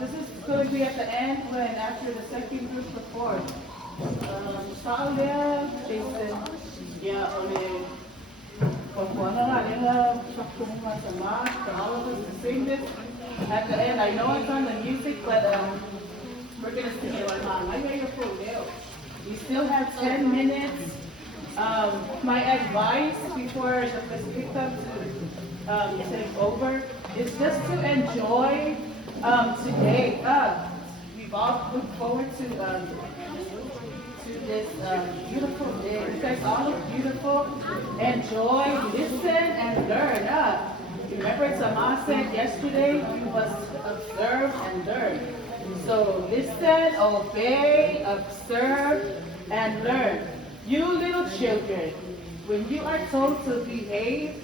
This is going to be at the end when after the second group performs. Saunia, Jason, yeah, only for all of us to sing this at the end. I know it's on the music, but we're going to sing it right now. I made a full deal. We still have 10 minutes. My advice before the first pickup to take over is just to enjoy today. We've all looked forward to this beautiful day. You guys all look beautiful. Enjoy, listen, and learn. Remember, Samoan said yesterday, you must observe and learn. So listen, obey, observe, and learn. You little children, when you are told to behave,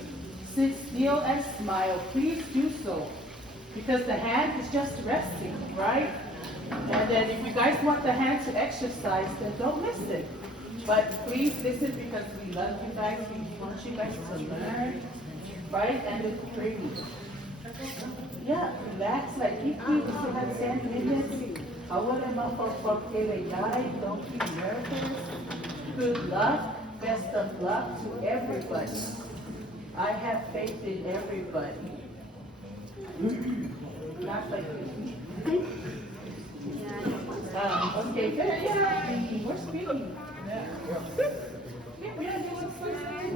sit still and smile, please do so. Because the hand is just resting, right? And then if you guys want the hand to exercise, then don't listen. But please listen because we love you guys. We want you guys to learn, right? And it's pretty. Yeah, relax like you do. We still have 10 minutes. I want to know for Feiloaiga. Don't be nervous. Good luck. Best of luck to everybody. I have faith in everybody. Not like you. Okay, good. Yeah, we're speaking. Yeah, we are doing first thing.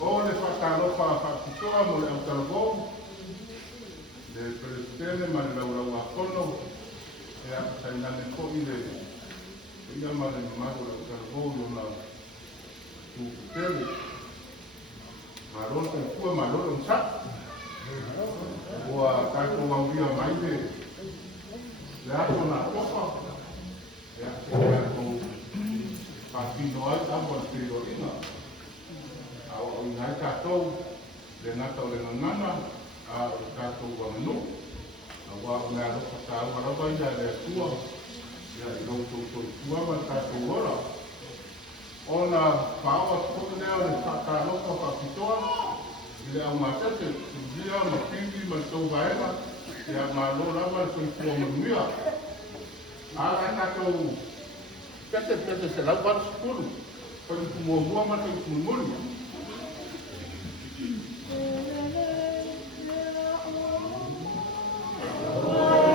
Ole Faatuatua Faatuatua mo le Autalavou le presidente ma le laura kono e a tainane ko ile ia ma le mago le Autalavou no na tu tele maron ko ku maron sa o a ka ko wa via mai le la ko na ko e a ko Pino ai tambo te ina au ngai tātou le ngata o le ngangana a o tātou wanganu a wā o ngā roka tā warawa ia le atua ia i rautou tō tua ma tātou ora o na whaoa tukuna nea le whaka roka whakitoa i le au mātete ia ma pingi ma tau vaega ia ma lo rawa le tō tua manuia a la tātou pete se lau wara sukuru pa i kumua ma tau kumumuri Oh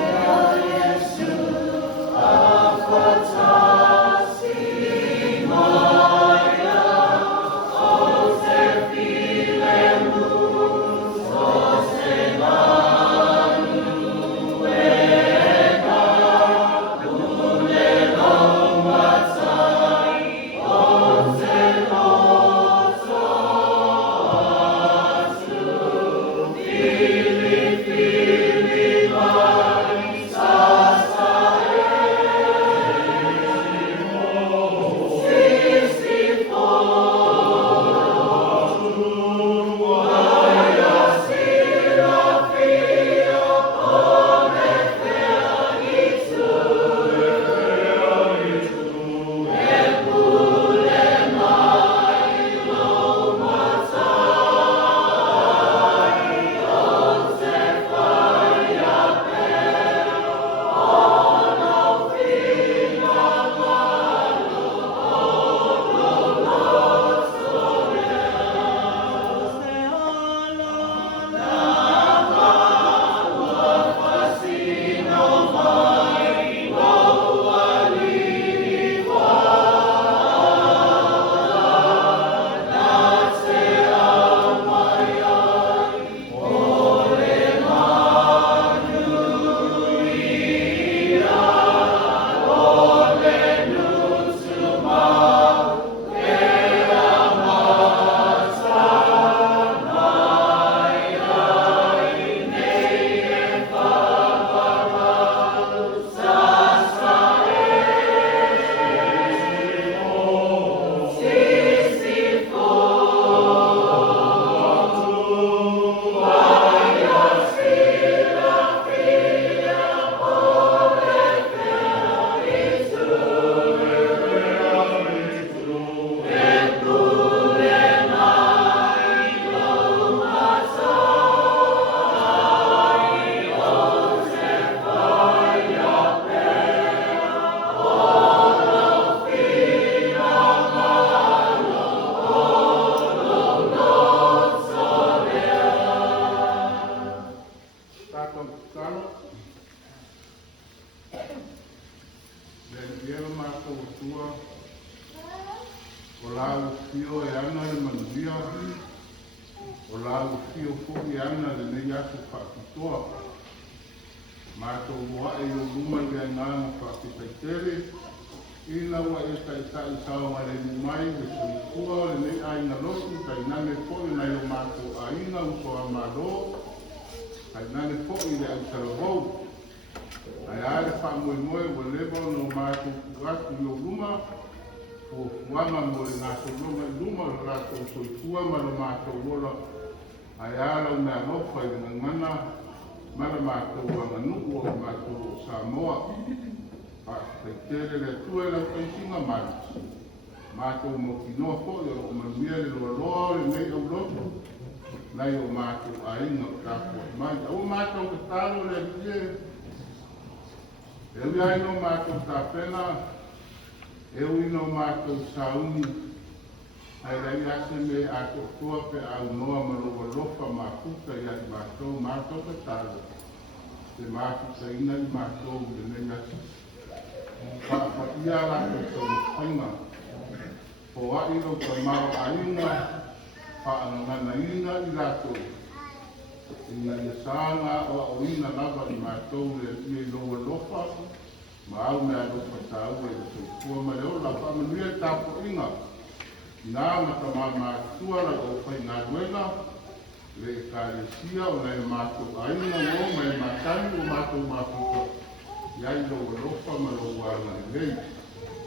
au fio fuki ana le nei atu Faatuatua. Mātou Maua'a i o luma i a ngāma whakitaitere. Ina ua e tai sao ma le mai le soifua le nei aina lotu kai nane po'i nei o mātou aina usoa mālo. Kai nane po'i le Autalavou. Ai are whamoe wa lewa no mātou kuatu i o luma. O fuanga mo le ngātou longa i luma o rātou soifua ma le mātou wola. Ai ara o mea lofa i ngā ngana. Mara mātou wanga nuku o mātou Samoa. Te tere le tue la whaintinga mai. Mātou mo kinoa fōi o manumia le loa loa le nei au lotu. Nei o mātou ainga o tāpua mai. Au mātou ka tālo le rie. Ewi aino mātou tāpena. Ewi no mātou sauni. Ai rei ase me ato tua pe au noa maroa lofa mātuka i ati mātou ka tālo. Te mātou sa ina i mātou le nei ase. Whaapatia rātou tau whainga. Po airo ka Maua'a inga, whaangana ina i rātou. Ina i sānga o au ina lava i mātou le i loa lofa. Ma au mea lofa tāu e tau kua ma leo la whaamanuia tāpo inga. Nā mata mātua la o whai ngā ruenga. Le Keriso o nei mātou aina o mai mātani o mātou mātuka. Iai loa lofa ma loa wana lei.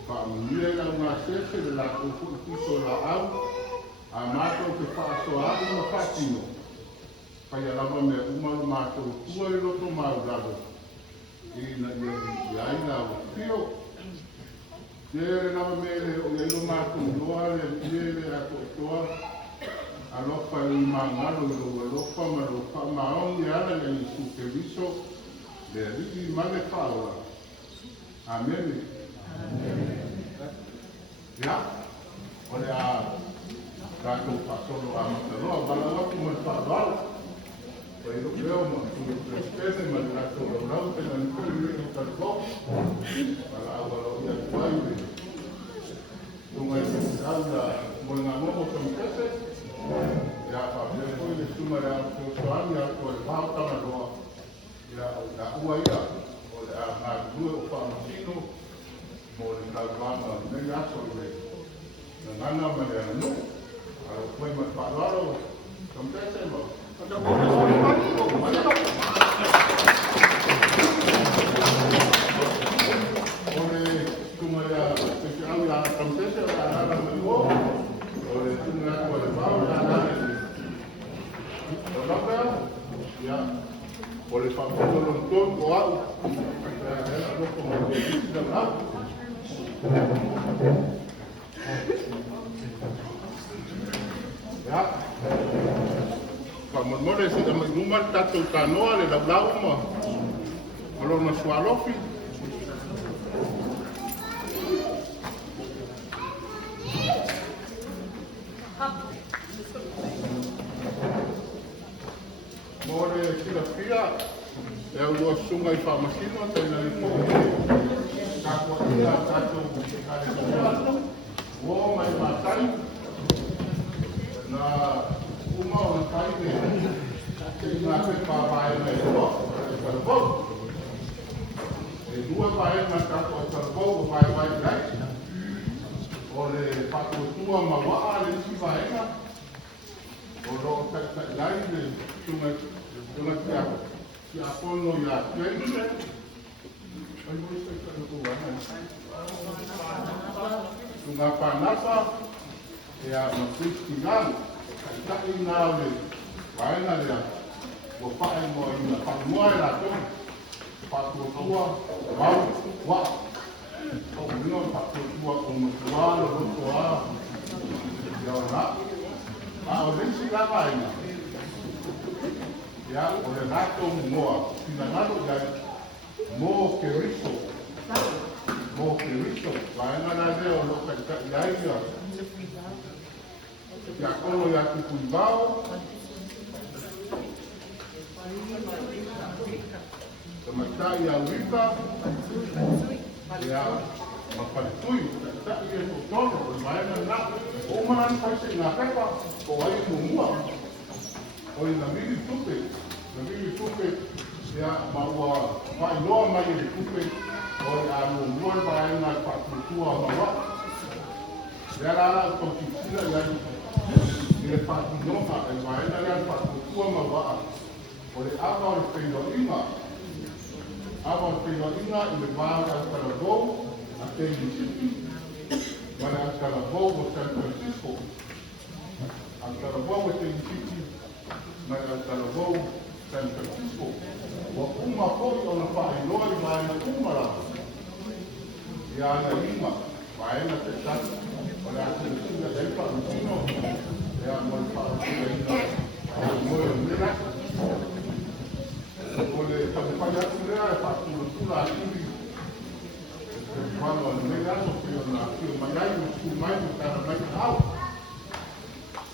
Whaamanuia la ngā sese le lātou kukiso la au. A mātou te whaasoa au ma whatino. Pai alama mea umaro mātou tua i loto mauraro. Ina iai la o pio. Tere lama mele o leilo mātou loa le pile a toa. A lofa i mangalo i loa lofa ma loa maoni ala le isu Keriso. Le riki mane whaoa. Amen. Ia, o le a kātou whasolo a mataloa, wala watu ma whaoa. Pai ro leo ma tūre prespene ma le kātou rau pena ni koi ni karko. Wala a wala o ia tuai le. Tunga i te kāula mo ngā momo kamikese. Ia, whapea koi le suma le a Saunia ko le whaotama roa. Ia o ka ua ia, o le a ngā rue o whamasino, mo le kauwanga nei aso le ngana ma le anu, a o koe ma whaararo, kampese ma. O le tunga ia, te au ia kampese o le anara mai o, o le tunga ia le whao le anara le. O lapea, ia, o le whakotolo tōn o au, e a loko mo te isi au. Ia, whamormore si da mai numar tātou tānoa le laulau ma, o lona sualofi. More kila pia, e au lua sunga i whamasino, te nani po kakua ina tātou Keriso. Wō mai mātai, na uma o na taine, te ina pepa vae mai roa, e Autalavou. E dua vae mai tātou Autalavou o vae rai. O le Faatuatua Maua'a le isi vaenga. O roa tai lai le tunga ki a pono i a tuense. Ai mo se ka nuku wana. Tunga whanapa e a makuski ngan. Kai tai ngā le waena lea. O whae mo i na whamoa e la tonu. Faatuatua wau wa. O mino Faatuatua o matua lo roto a. Ia ora. A o resi la vaina. Ia, o le rātou moa, pina ngaro gai, mō Keriso. Mō Keriso, vaenga nā leo loka i kai aia. Ia kolo ia tukui vao. Tamatai a wika. Ia, mawhaletui, tai e totono, o vaenga nā. O manan paise ngā pepa, o ai mumua. Oi na mili tupe, ia Maua'a whailoa mai e tupe, oi a mua pae na Faatuatua Maua'a. Ia rara o tau titila iai, i le Faatuatua e vaena lea Faatuatua Maua'a. O le awa o le Feiloaiga, i le vā Autalavou, a Daly City, ma le Autalavou o San Francisco. Autalavou o Daly City, ma le Autalavou San Francisco. Wa uma foi o na whaeloa i vaena umara. Ia ana inga, vaena te tatu, o le atu le singa e whautino, ia mo le whautino inga, mo le mera. O le tawhai atu rea e whautino aturi. E whano anu mera so pio na pio mai ai, o sku mai, o tara mai hau.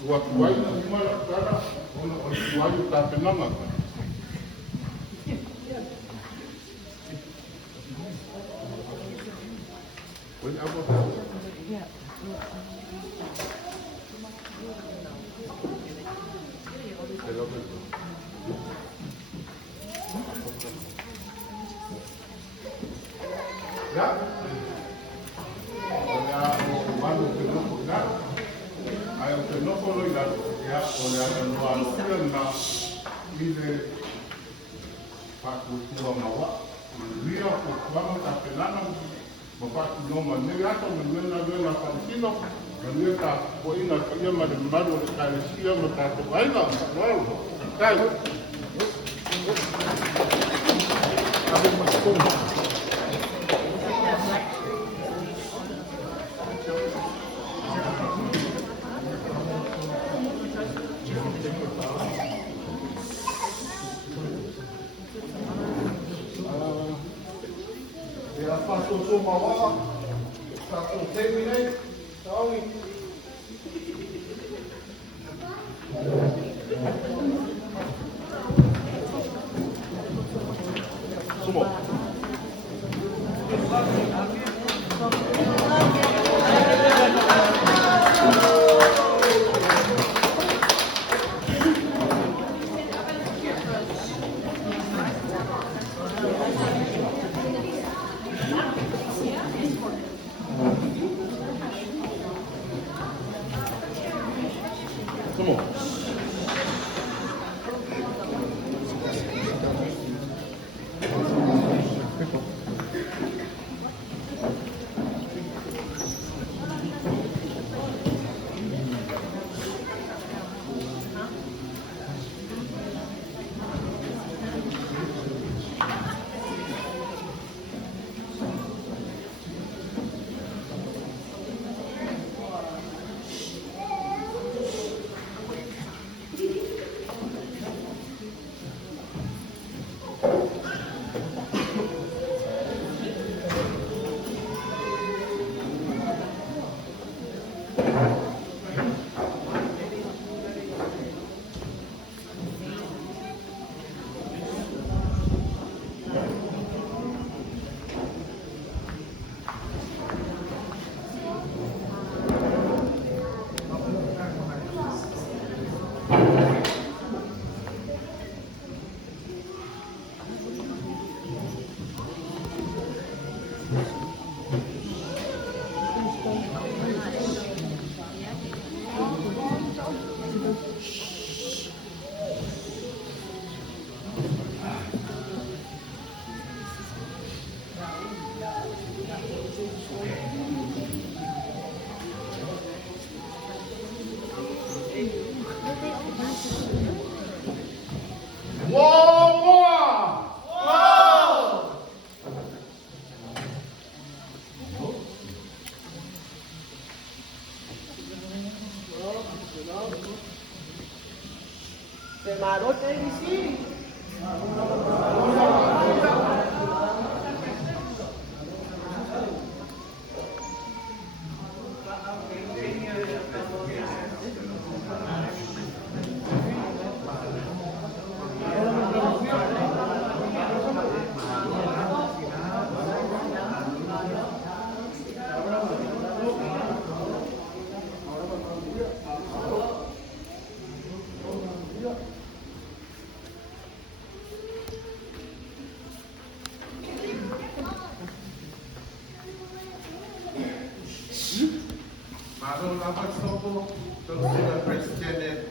Ua tuai na imara tara, ona o tuai o tāpenanga. When I was no manera con una buena partida, manera que una calle más de malo de carecía, me trato Vaega, claro, tal. A ver más cómo. Faatuatua Maua'a, Faatuatua terminate, Saunia. Sumo. Daly City. Soko, Senior President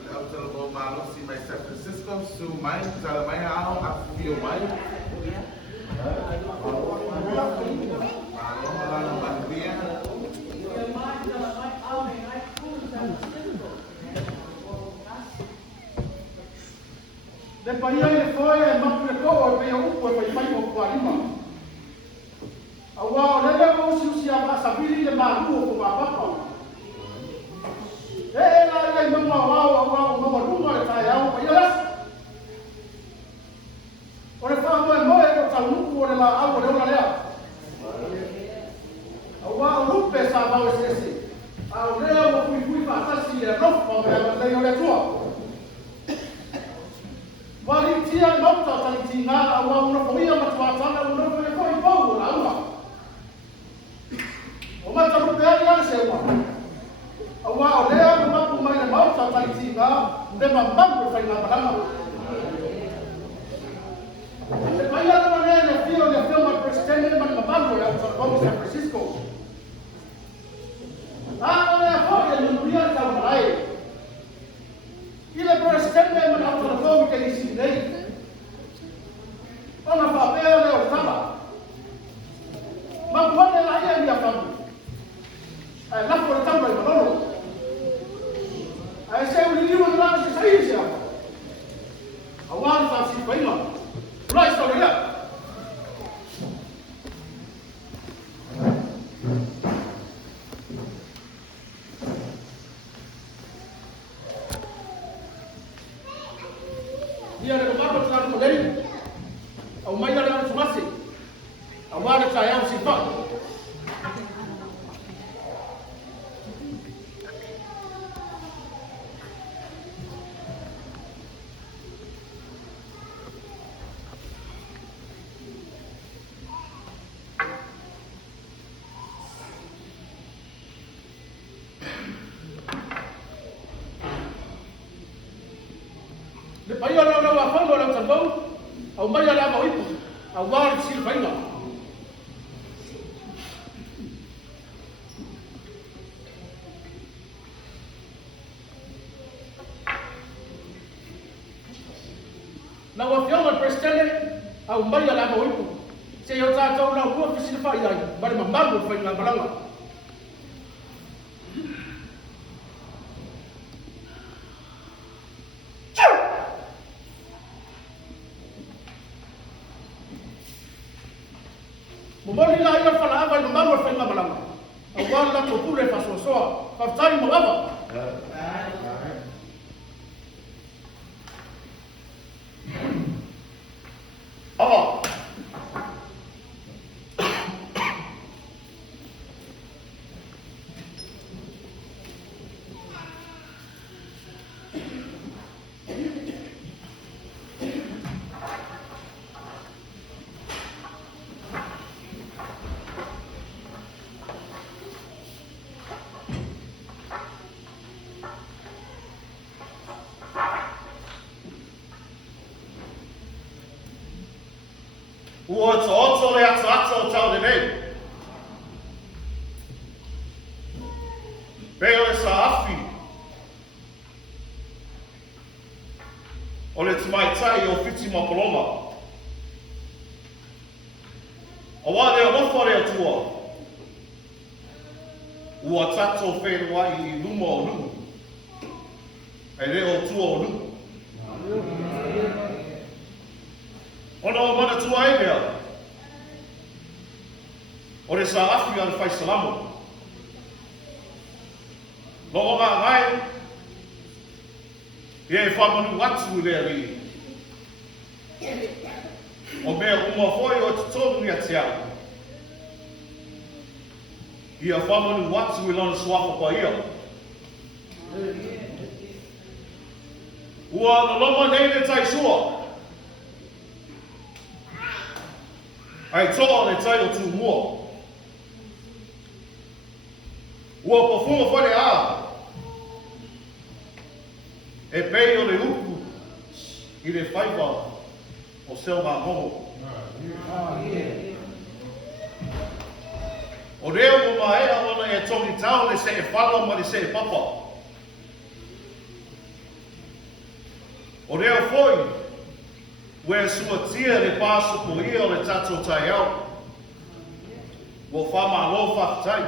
of Autalavou, Malo, see my San Francisco, Sue Mike, Zalamaya, Afio Mike. Le paia le foi e mapu le koa e pia upu e pai mai o kuarima. A wao le le o si a masabili le maru o kumapapa. E la ia Maua'a mama runga le tai au paia las. O le wha moe moe o taunuku o le la au o le ona lea. A wao rupe sa mau e sese. A o lea mo kui whaatasi e rofa o le o le tua. Wali tia nota tali tinga a wa una foia matuatana una fo e foi pau la uma. O mata rupe ali ala se wa. A wa o lea mo mapu mai le mauta tali tinga de mambango fai na balanga. Le pai ala mane le fio ma presidente ma mambango le Autalavou San Francisco. Ah, le foia le nuria ta mai. Il presidente ma Autalavou che si lei. Ona papel le otava. Ma quando la ia mia famiglia. La portava il loro. Se un libro della scienza. Avanza si prima. La storia. Dia le mapo tsa mo lei. Au mai la ran sumasi. Au mare tsa ya si pa. Le pai ala la wa falo la Autalavou. Au mai ala mo ipu. Au war si Vaega. Na wa fiona presidente au mai ala mo ipu. Se yo ta tau na rua fisi fa ia. Bari mambango fai na balanga. Mumoli la ia fala ava i mambango fai na balanga. Au war la tokule fa soa. Fa tai mo ava. Ava. Ua oto le ata o tau de nei. Peo e sa afi. O le tumaitai o fiti mapoloma. O wa le alofa le atua. Ua tato Feiloaiga I luma o lu. E reo tua o lu. Ona o mana tua e mea. O le sa afi al fai salamo. Lo o ngā ngai. Ia e whamanu atu I le ari. O mea uma foi o te tonu ni a te au. Ia whamanu atu I lana suafa pa ia. Ua na loma nei le tai sua. Ai toa le tai o tu mua. Ua pafuma whare a. E pei o le upu I le whaiwa o seo ngā moho. O reo mo maea ona e tongi tau le se e whala ma le se e papa. O reo foi, wea sua tia le paso po ia o le tato tai au. Wo whama alo whakatai.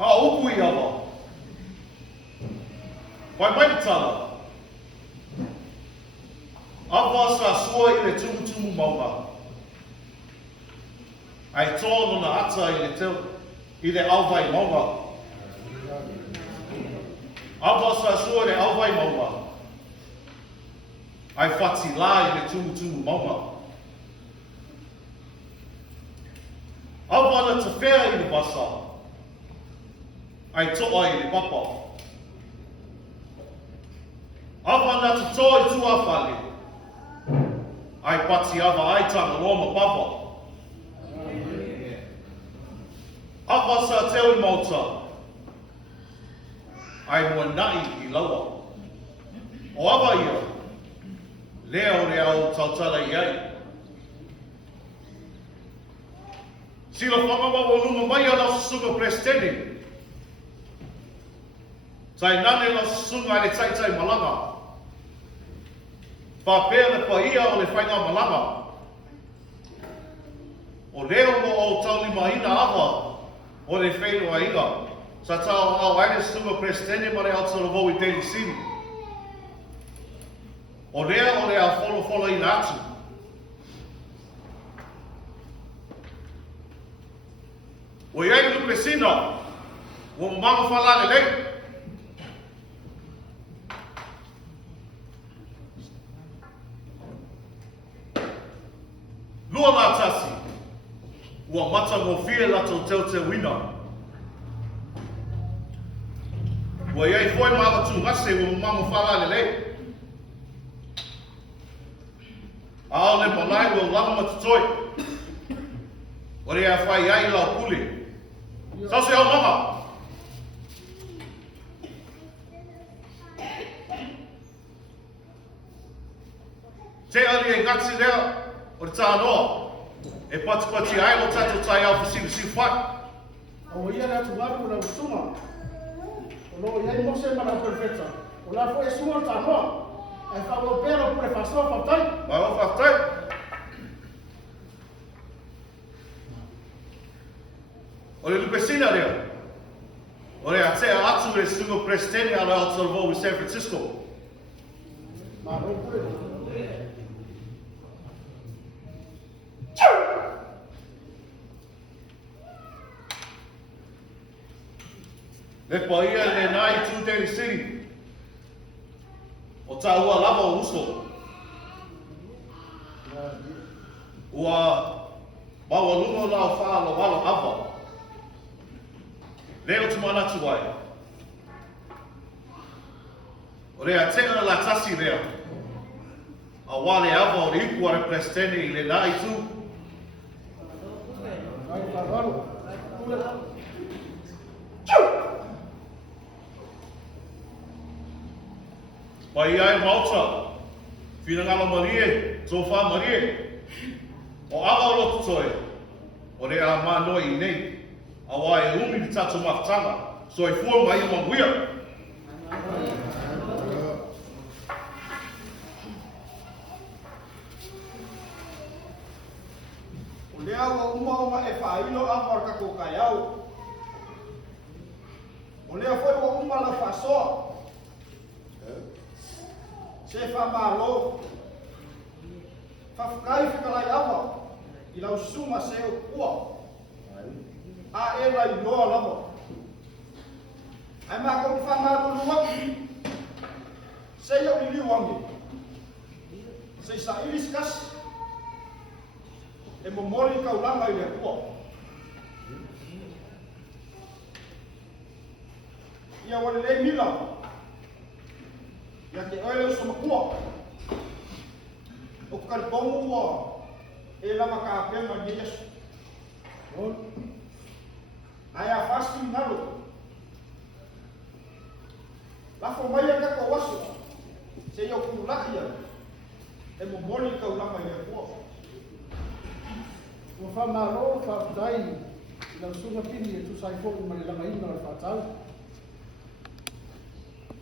A upu i awa. Pai mai tala. Awa sa sua i le tumutumu maunga. Ai tōno na ata i le teo, i le auwai maunga. Awa sa sua i le auwai maunga. Ai whati la i le tumutumu maunga. Awa na te whea i le basa. Ai toa i le papa. Awa na te toa i tua whale. Ai pati awa ai tanga roma papa. Awa sa teo i mauta. Ai mua nai i laua. O awa ia. Leo reo tautala i ai. Sila whamawa o numa mai ala susunga presidente. Tai nane la susunga ai le taitai malanga. Whapea le paia o le whainga malanga. O leo mo o tauni mahina awa o le Feiloaiga. Sa tau au ai le susunga presidente ma le Autalavou i Daly City. O lea o le a folo i atu. O iai lupe sina, o mama whalane lei. Lua la tasi, ua mata mo fia la tau te wina. O iai foi maa tu ngase o mama whalane lei. Ao le malai o lama matutoi. O rea whai ai la puli. Sao se au mama? Te ali e ngati lea, o te tānoa, e pati ai o tato tai au si whai. O ia na tu waru na usuma. O no ia mo se mana perfecta. O la foi sua tānoa. E whaua pēra pure whasoa whautai. Mai o whaktai. O le lupesina rea. O rea tea atu e sungo presidente ala Autalavou i San Francisco. Ma no pure. Le paia le nai tu Daly City. O tāua lava o uso. Ua maua lungo na o whaalo walo awa. Leo tu mana tu ai. O rea tena la tasi rea. A wale awa o riku a representene i le nai tu. Ai whawaru. Pai ai mauta. Fina ngala marie, tofa marie. O awa o lotu toi. O rea manoi i nei. Awa e umi di tatu makatanga. So e fua mai o manguia. O lea ua uma e whailo a marka ko kai au. O lea foi ua uma la whasoa. Se whamalo. Whawhkai whikalai awa. I lau suma se o kua. A e lai noa lama. Ai mā kau whamalo luaki. Se iau ni liwangi. Se sa ilis kasi. E momori kau langa i le kua. Ia wale le mila. Ia te oele o sama kua. O karipongu ua. E lama ka apenga ni Yesu. Ai a fasting nalo. Lafo mai e kako waso. Se iau kulaki ia. E momori kau langa i le kua. O whamaro whawhai Lau sunga pini e tu sai fo i mani langa ina o whātau.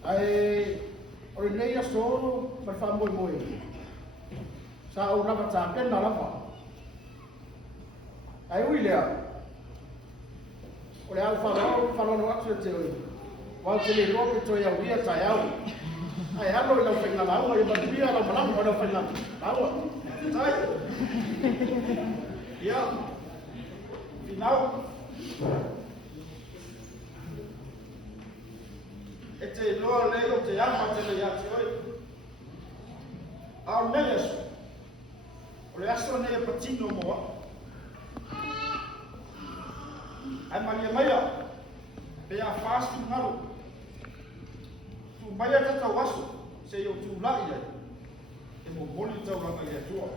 Ai, ori nei a soro, mai wha moi moi. Sa au naka tā kena lapa. Ai ui lea. Ore au whanau atu e te oi. Wau te li roke toi au ria tai au. Ai halo i lau whenga laua, i matibia lau malamu o lau whenga laua. Tai. Ia. Finau. E te loa leo te ama te le ati oi. Au nei aso. O le aso nei e patino moa. Ai maria maia. Pe a fāstu ngaru. Tu maia te tau aso. Se yo tu lai ai. E mo boli tau ranga i atua.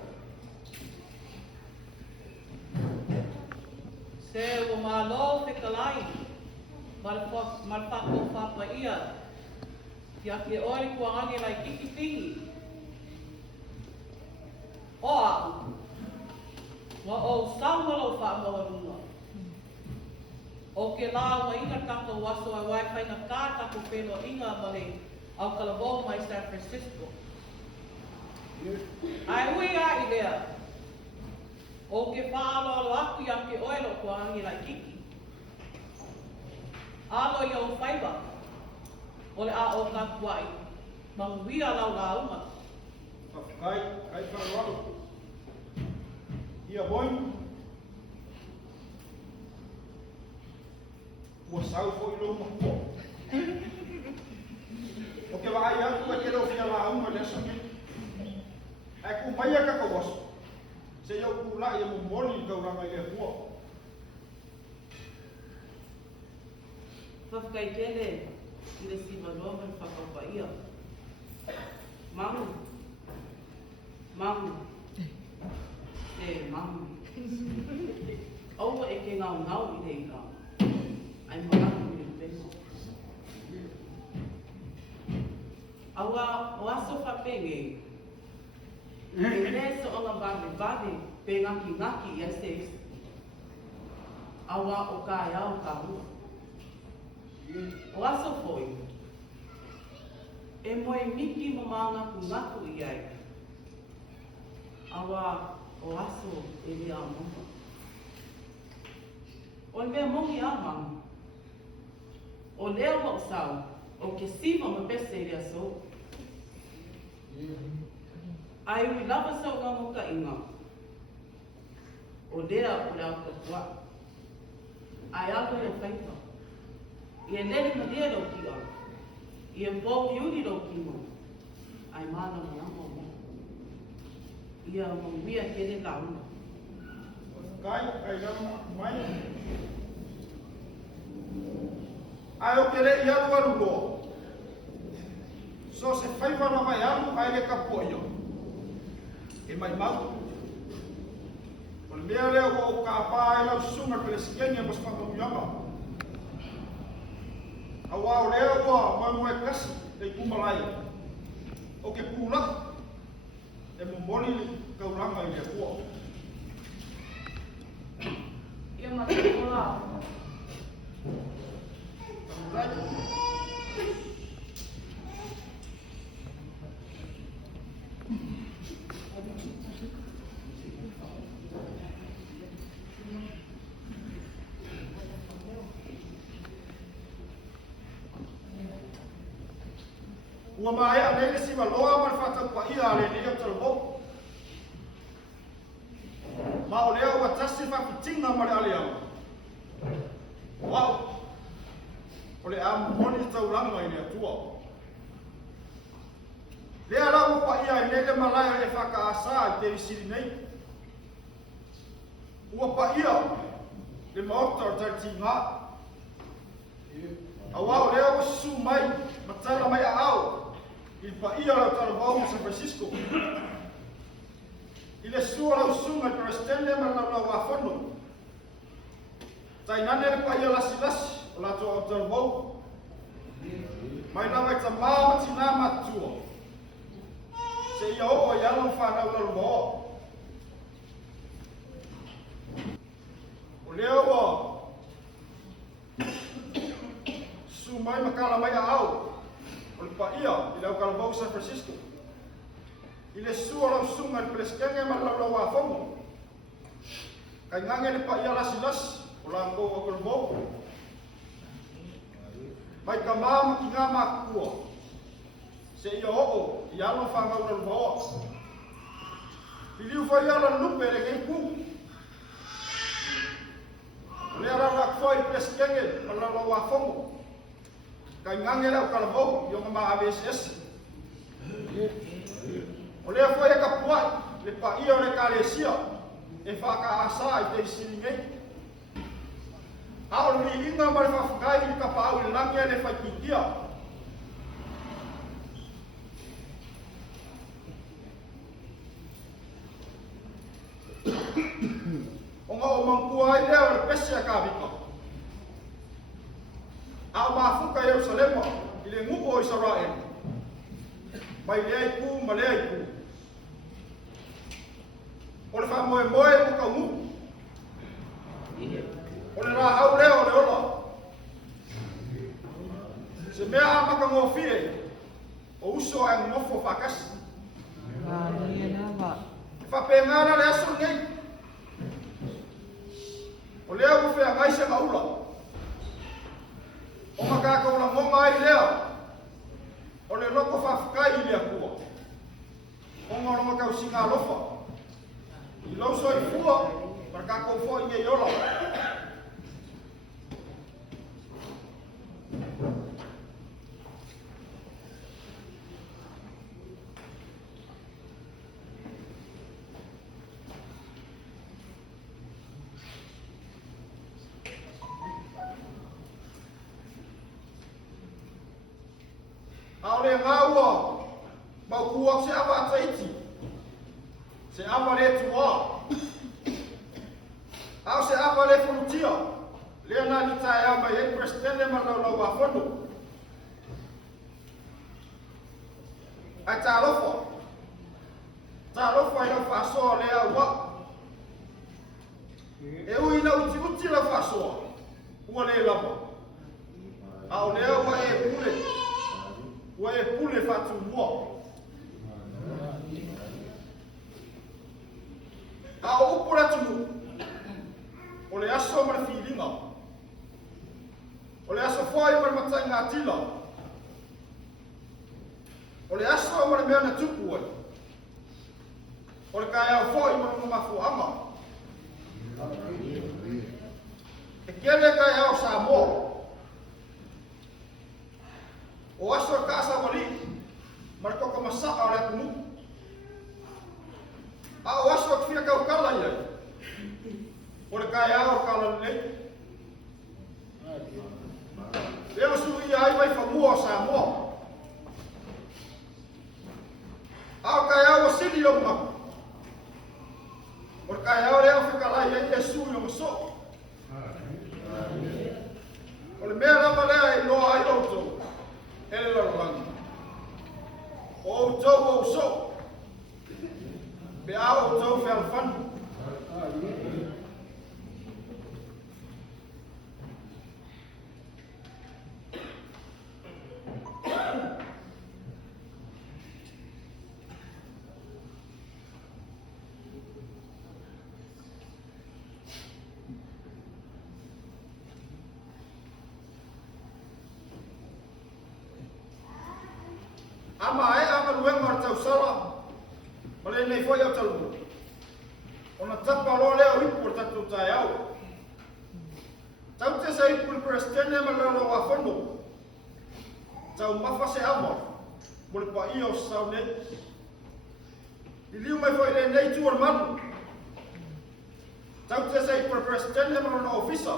Se o malo Feiloaiga malpako whapaia. Ia ke ori kua ange lai kiki pingi. O au. Wa o saumalo whaamawarunga. O ke la wa ina kako waso ai wai whaina kā kako Feiloaiga ma le Autalavou mai San Francisco. Ai ui a i lea. O ke whaaloalo aku ia ke oelo kua ange lai kiki. Alo i au whaiwa. O le a o kakuai. Manguia lau la uma. Whakakai, kai whanau. Ia boi. Ua sau fo i lo mapo. O ke waai aku e ke lo fia la uma le sangi. E ku mai a kakawaso. Se iau ku la i mo moli i kauranga i e hua. Whawkai tele i le simanua mai whakapaia. Mamu. Mamu. E mamu. Aua e ke ngau ngau i le ina. Ai maraku i le pengo. Aua o aso whapenge. E le so o nga vane pe ngaki i a seis. Aua o ka iau ka mua. O aso foi. E moe miki mo maanga ku ngaku i ai. Awa o aso e lea monga. O mea mongi a mangu. O lea wau sau. O ke sima ma pese i lea so. Ai ui lava sau ngā moka inga. O lea o lea kapua. Ai ako i a whaipa. Ia lele ma lea rau ki au. Ia mpōki uni rau ki mo. Ai mana manama mo. Ia mawia kere launa. Kai, kai rama mai. Ai o kere i alu alu loa. So se whaiwana mai alu, ai le kapua ia. E mai mau. O le mea leo o ka pā e lau sunga pere sikenia mas whakamuiama. Awa o leo o mai kasi e kumalai. O ke pūla. E mumoni kauranga i le kua. Ia matakola. Ua mai a nei si maloa mai Faatuatua ia le nei Autalavou. Ma o lea ua tasi whapitinga ma le ale au. Wau. O le amu moni tauranga i le atua. Lea la upa ia i nei le malaya e whakaasa i te isiri nei. Ua pa ia le maota o tai tinga. Awa o lea ua su mai matala mai a au. I pa ia la Autalavou San Francisco. I le sua lau sunga i Prestene ma lau wafono. Tai nane le pa ia lasi o la toa Autalavou. Mai lava i ta mama tina matua. Se ia o i alo whanau lau moa. O leo o sumai makala mai au. O le paia i le Autalavou San Francisco. I le sua lau sunga le preskenge ma lau lau a fongo. Kai ngange le paia lasi o la ko Autalavou. Mai ka mama ki ngā makua. Se ia oo i alo whangau na lupaoa. I liu whai ala lupe re ngei ku. Le ara rak whai preskenge ma lau lau a fongo. Kai ngange le Autalavou i o ngā ABSS. O lea whai e ka puai, le pa ia o le kālesia, e whaka asa i te isiri ngei. A o li inga ma le whawhakai i ka pāu i langi e le whaikitia. O ngā o mangkua ai lea o le pesi a ka vika. A o mafuka Yerusalema i le ngupo o Israel. Mai lea i ku, ma lea i ku. O le wha moe moe o ka ngu. O le rā au lea o le ola. Se mea a maka ngōwhie, o uso a ngofo whakasi. Whapengana le aso ngei. O lea uwhea ngai se maula. O makaka ula ngonga ai lea. O le loko whawhakai i lea kua. O ngā makau singa lofa. I lauso i fua, para ka kou fo i ngei ola. Ao le ngā ua, mau kuak se awa ataiti. Se awa le tua. Au se awa le fulutia. Lea nā ni tae au mai e presidente ma lau lau a whanu. Ai tā lofa. Tā lofa i lau whasoa lea ua. E ui na uti lau whasoa. Ua le lama. Au lea ua e pule. Ua e pule whatu mua. A o upura tumu, o le aso ma le whiringa, o le aso whai ma le matai ngā tila, o le aso ma le mea na tupu ai, o le kai au whai ma le mafuanga. E kele kai au Samoa, o aso ka asa wali, ma le koko masaka o le atumu. A o aso ak fia kau kala iai. O le kai ao kala nei. Leo su ia ai mai whamua o Samoa. A o kai ao sili o maku. O le kai ao leo whikala iai e sui o maso. O le mea rama lea e loa ai outou. Ele larangi. O outou o so. Pe ao tau fe alfanu. Ama e ama luenga ar tau sala. Male nei foi Autalavou. Ona tapa lo leo ipu o tatu tae au. Tau te sa ipu i prestene ma leo wa whanu. Tau mawha se ama. Mole pa ia o Saunia. I liu mai foi le nei tuar manu. Tau te sa ipu i prestene ma leo ofisa.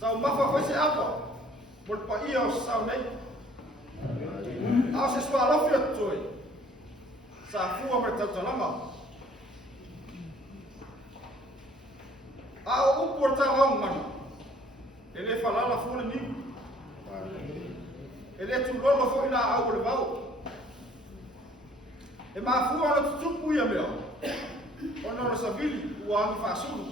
Tau mawha foi se ama. Mole pa ia o Saunia. Ao se swa lofi atoi. Sa fua mai tautalanga. A o upu o tau mana. E le whalala fule niu. E le tu lolo fo ina au le vau. E maa fua ana tutupu ia mea. Ona ora savili ua angi whaasuru.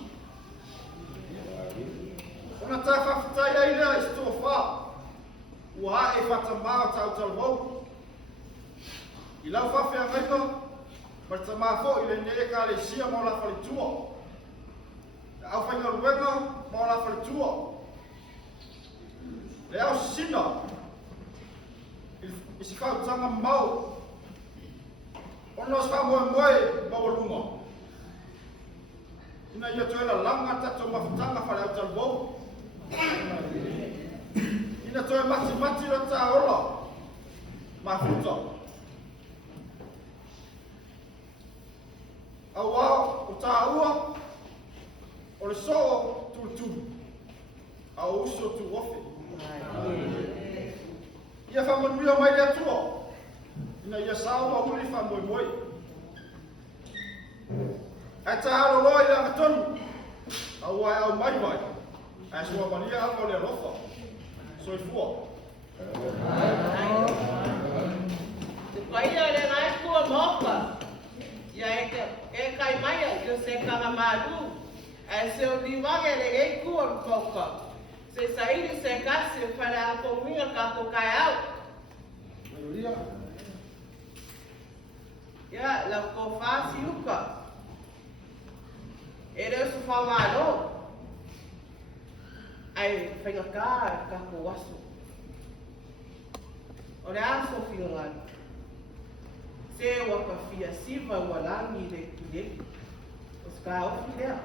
Ona tā whawhitai ai lea i sto wha. ua e whatamā o Autalavou. I lau whawhia ngaika, ma te tamā fo i le ne ka le sia mo la whalitua. E au whainga ruenga mo la whalitua. Le au sina, i si whautanga mau, ono sa moe moe mawalunga. Ina ia toela langa tato mawhatanga whale Autalavou. Ina toe mati mati o tā ola, mahuta. Aua o tā ua, o le soo tūtū, a o uso tu wofi. Ia whamanuia mai le atua, ina ia sao ma uri whamoi moi. Ai tā alo loa i langa tonu, aua e au mai mai, ai sua mania ako le alofa. Soi fua. Te paia le ngai kua moka. Ia e kai maia, ia se kanga maru. Ai se o liwage le e kua moka. Se sairi se kasi whare a kominga ka ko kai au. Ia, lau ko whasi uka. E reo su whamaro. Ai whaingaka ka ko waso. O le aso whiongan. Se waka fia siva walangi le kuleki. O ska ofi lea.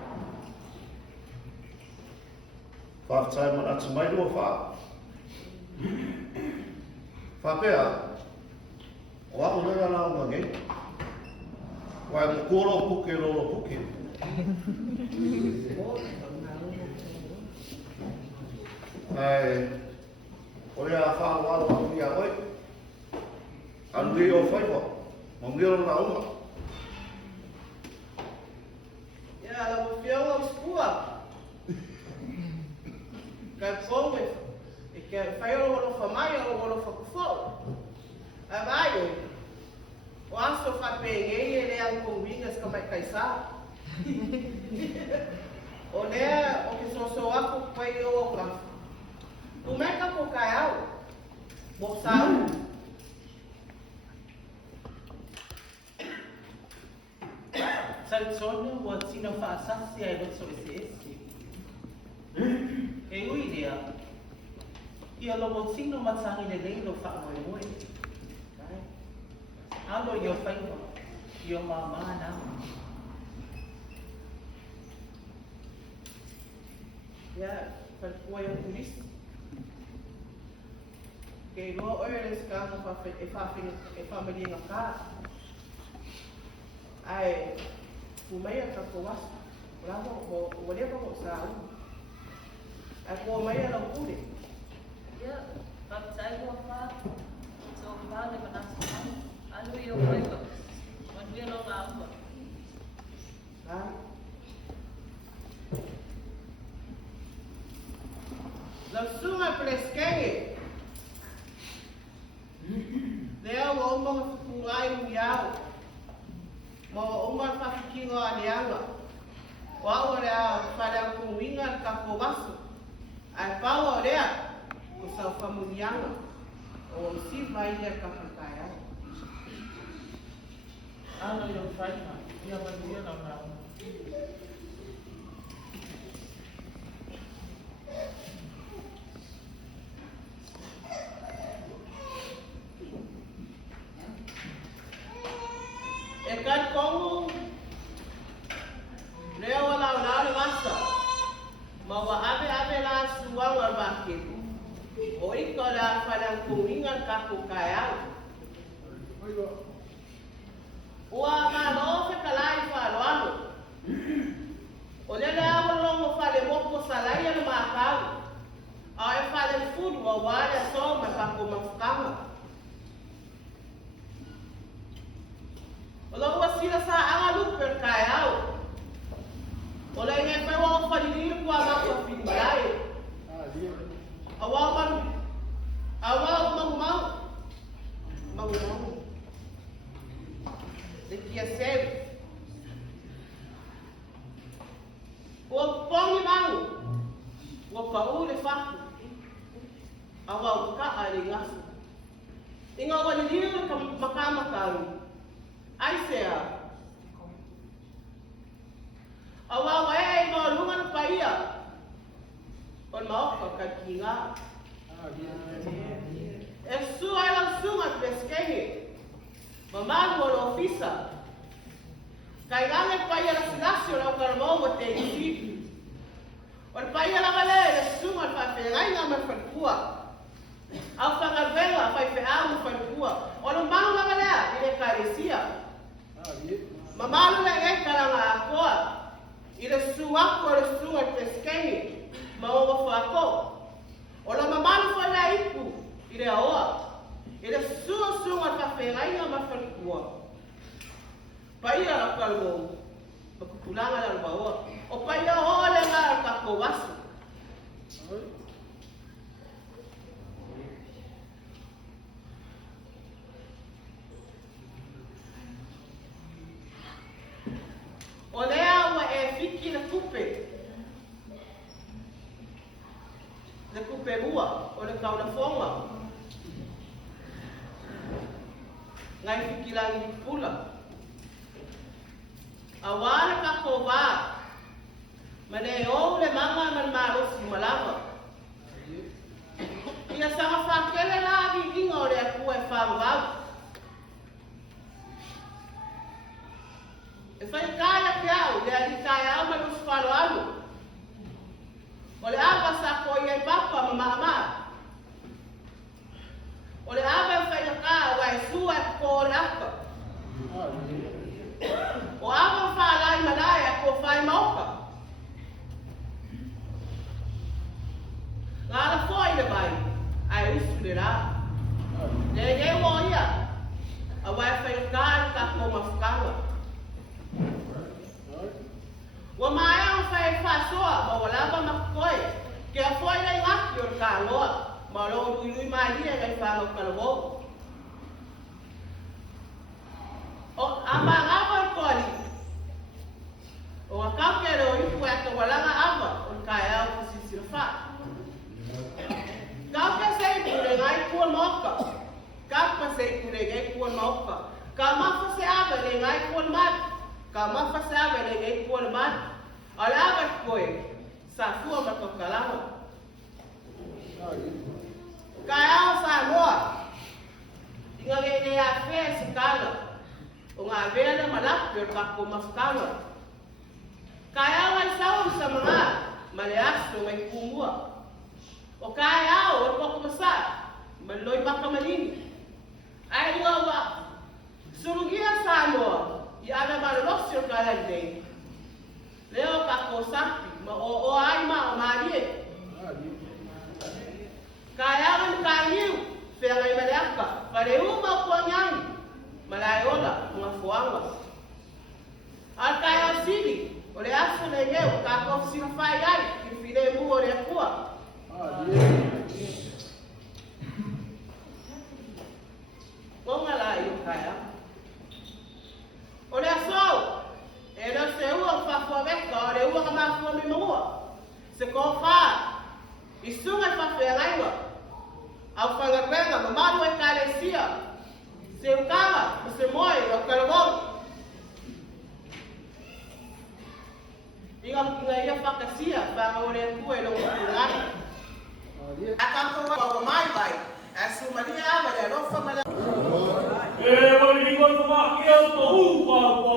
Whaatai mana atu mai rua wha. Whapea, o ako rea nao ngange. Wai mo koro puke lolo puke. Ai, o rea whaawalo aku ia oi. Anu i o whaiwa, mangiro na uma. Ia, la mo whionga o spua. Kai konge, e kai whaioro wano whamai o wano whakufo. A vai oi. O aso whapengei e lea kongingas ka mai kaisa. O lea, o ke soso aku pai o kafu. Kumeka ko kai au. Mo sau. Saunia wa tino whaasasi ai roto e se esi. E ui rea. Ia lomo tino matangi le leilo whaamoe moe. Alo i o whaiwa. I o mamana. Ia, whaikua i o turisi. Kei roa oe le skanga e whamaringa kā. Ai, kumaya ka ko wasu. Bravo, whatever mo sa u. Ai, kumaya lang uli. Ya, baptized wa fa. So fa le manasa. Anu yo waiwa. Manuia lo ngāua. Ha? Lau sunga preskenge. Lea wa umanga fukungai umiau. Ma o umar whakikingo a leanga. Wa o rea wharea kuminga ka ko wasu. Ai pao o rea, ko sau whamunianga. O si vai lea ka whakaya. Ano yung whaima, ia manuia na ngā. E kai kongu lea wala o le masa. Maua'a la suanga wake. O ika la whalang kuminga ka ko kai au. Ua malo whekalai whaloalo. O lele awa longo whale moko salai anu mākau. A e whale fudu a wale a so ma kako mawhukanga. O lau wasila sa anga luper kai au. O le ngai whaiwa o whaniriru kua mako whiniai. Awa manu. Awa mau mau. Mau mau. De kia sevi. Ua pongi mau. Ua pau le whaku. Awa o ka are Inga wani liu ka makamakau. Ai sea. Awa wae mo lungan paia. On maoka ka kinga. E sua ela sunga peskehe. Mamalu o ofisa. Kai gane paia la silasio la karamo o te isi. On paia la vale e sunga pa ferai nga ma fatua. Au whakawela whai whiau whaikua. O no mau langa lea i le karesia. Mamalu le e karanga a koa. I le suako le sunga te skeni. Ma o whako. O la mamalu whai la ipu i le aoa. I le sunga whawhengai a ma whaikua. Paia la kalmo. Pakupulanga la maoa. O paia o le ngā kako wasu. O lea ua e whiki le kupe. Le kupe rua o le kauna whonga. Ngai whiki langi ki pula. A wāle kako wā. Ma ne o le manga man marosi malama. Ia sanga whakele la vi inga o le akua e whāwau. E whai kāia ke au, le ali kāia au ma lusi whalo alu. O le awa sa ko iai papa ma maa. O le awa e whai kā wa e sua e ko o le aka. O awa whalai malai a ko whai mauka. Ngāra fōi le mai, ai usu le rā. Le nge mo ia, a wai whai kā i ka ko mawhukanga. Wa mai au whai whasoa ma walaba makoe, ke a whai nei ngaki o ka loa, ma lo lui mai lia ngai whanau kalamo. O ama ngāwa kōli, o a kaukere o ipu e ka walanga ama o ka e au kusisira wha. Kauka sei kure ngai kua moka, kauka sei kure ngai kua moka, ka mafa se awe le ngai kua mati. Ka mafa se awe le ngai kua mati. O le awa koe, sa fua ma tokalama. Ka e au sa noa, inga nge a whea se kala, o ngā vena malapi o kako mafukanga. Ka e au ai sau sa mga, ma le aso ngai kumua. O ka e au o koko masa, ma loi makamalini. Ai inga wa, surungia sa noa, i ana marolosi o ka lei. Leo kako sapi, ma o ai ma o marie. Ka e au ni ka liu, whea ngai maleaka, pare uma o kua nyangi, ma lai ola, mga fuanga. Al ka e au sili, o le aso le ngeu, ka kofi sina whai ai, ki whine mu o le akua. Konga la i o kaya. O le asou, e no se ua whafua weka, o le ua ka mafua mi maua. Se ko wha, i sunga whawhea ngaiwa. Au whangarenga, ma maru e kālesia. Se ukanga, o se moe, o karamong. Inga mkinga ia whakasia, whanga o le kue no mkurani. A kanko wa mai vai, a sumaria ava le rofa mala. E wani ni ko ma ki o to u pa pa.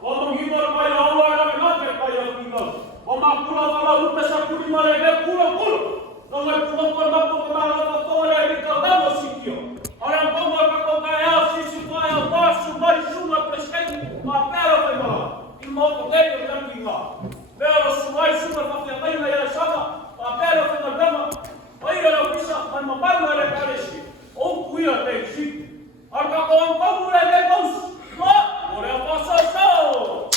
Wa mo hi mo pa ya wa na me na pa ya ki no. Wa ma kula wala u pe sa kuli male le kula kula. No me kula ko na ko na na to le ni ka da mo sitio. Ora ko mo ka ko ka ya si si ko ya pa su mai su na peskai ma pero pe ma. I mo ko de yo na ki nga. Pero su mai su na pa ya na ya sama. Ma pero pe na dama. Ai era pisa, mas não vai mais aparecer. Ou cuia tem sim. Arca com como é de Deus. Ó, olha o passou.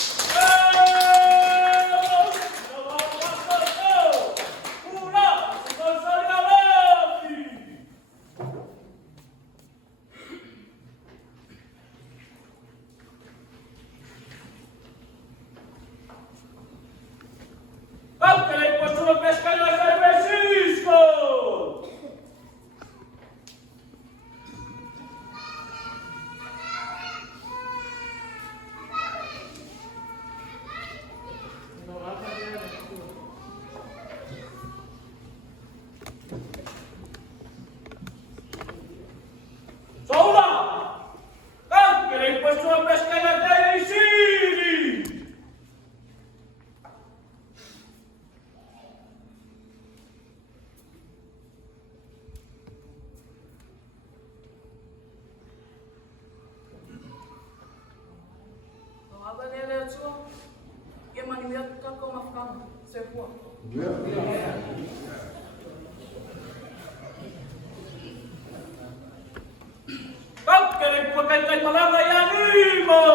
Se fua. Kau kere pakai malanga ya limo.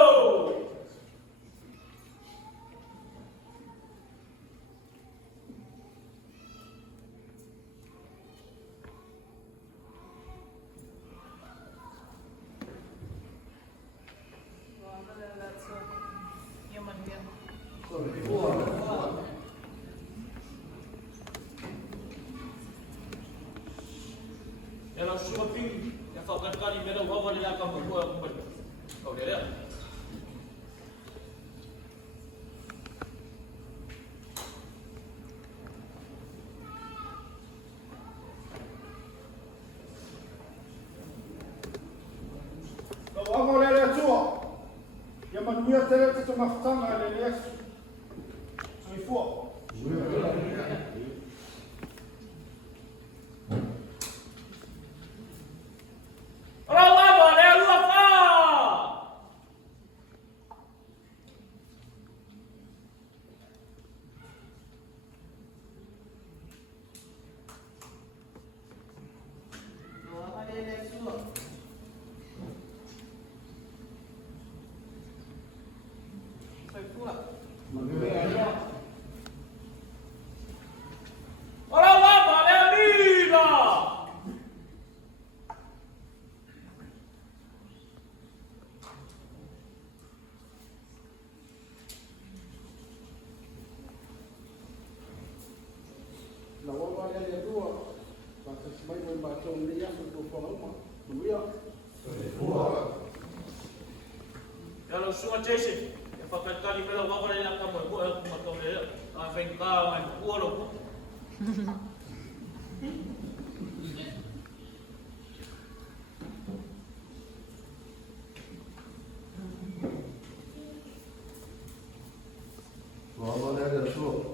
Ela sua ping, ya fakat kali meda wawa ni akan berbuat kuat. Kau dia. Kau angol lele tua. Ia manuia tere te tomafatanga lele Yesu. Soifua. La wawa lele tua. Bata semai mai baca ni ya tu forma. Manuia. Ela sua Jason, ya fakat kali meda wawa ni akan berbuat kuat. Kau dia. Afeng kau mai kuolo. Wawa lele tua.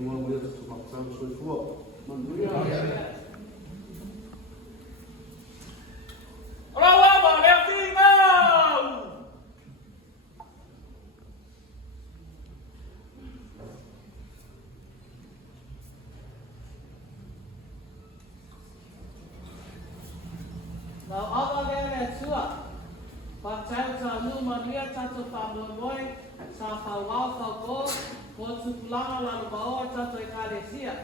Uma mulher que toma sangue foi fua. Manuia. Wawa dia tinggal. Now, all of them at Sua. But tell to new Maria Tato Famboy, Safa Wafa Go, go to Plana Bao, Tato Ecadesia.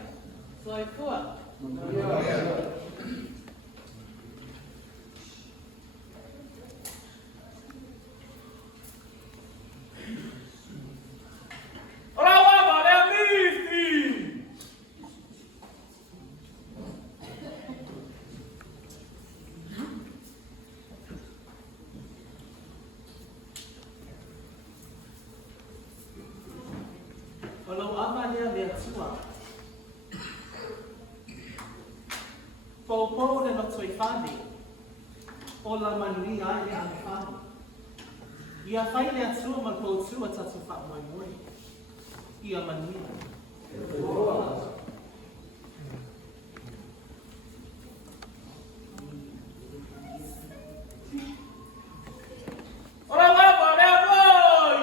So I thought. Wawa dia misi. Kalau apa dia lihat semua. Pau dan maksoi fadi. Ola manuia ini ang fadi. Ia fai lihat semua malpau semua satu fak moi. Ia manuia. Orang apa dia boy?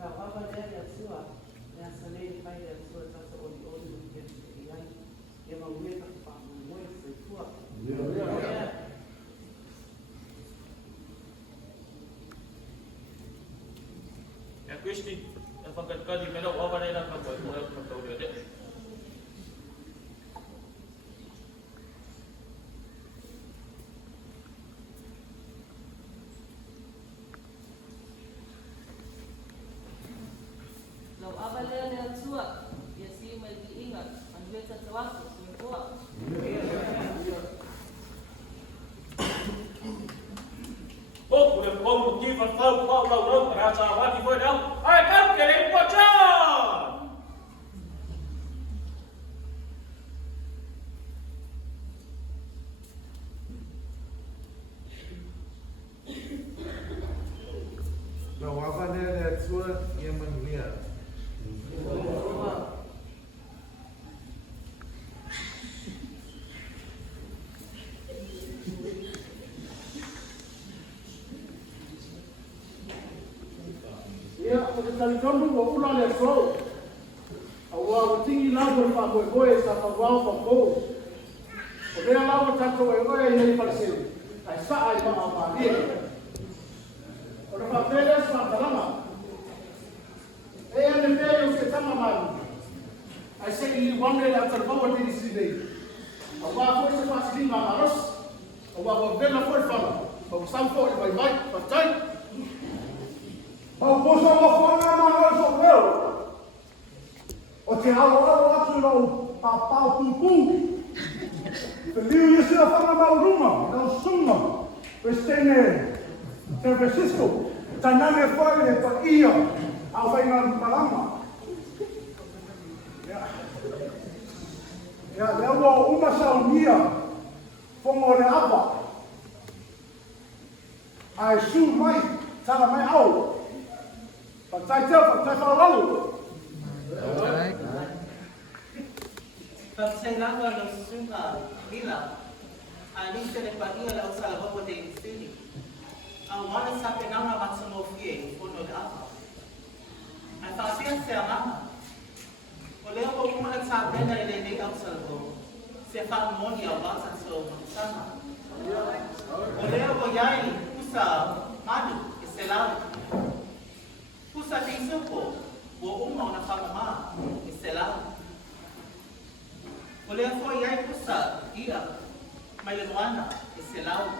Now, apa dia lihat semua. Yang selain fai lihat semua satu oli mungkin ia manuia satu fak moi sesuatu. Ya Kristi, ya fakat kali meda wawa ni akan berbuat kuat. Kau dia. Lau awalea lea tua, ia si mai di ingat, anweta tawaku, semua. Oh, boleh kau mungkin tahu kau rasa hati kau dah. Akan kering pocong. La wawa lele tua ia manuia. Ia, o te talitondu o ula le so. Aua o tingi lawa pa koe sa pa wau pa ko. O rea lawa tato e oe nei palesini. Ai sa ai ma ma ia. O na pa pele sa talama. E ane pele o ke tama maru. Ai se I wande le Autalavou Daly City Youth. Aua ko se pasini ma maros. Aua ko vela foi fala. O sampo e vai pa tai. O posa o whanga mga so weo. O te hao atu no pau pupu. Te liu i sila whanga mauruma, no sunga. Pestene, San Francisco. Taname whare pa ia. Au whainga malama. Ia, leo o uma Saunia. Fongo le apa. Ai su mai, tala mai au. Patai teo, patai whalalu. Pagsay lawa ng sunga nila, aning sa nagpaniya na Autalavou Daly City. Ang wala sa pinanga matsamofie, punod ako. Ang pasiyan siya mama. Uleo ko kumalag sa akin na ililay Autalavou. Siya Saunia basa so magsama. Uleo ko yay, kusa, manu, iselaw. Kusa tiso po, buong mga nakamama, iselaw. Oleh ko yay kusa, iya, may luwana, iselaw.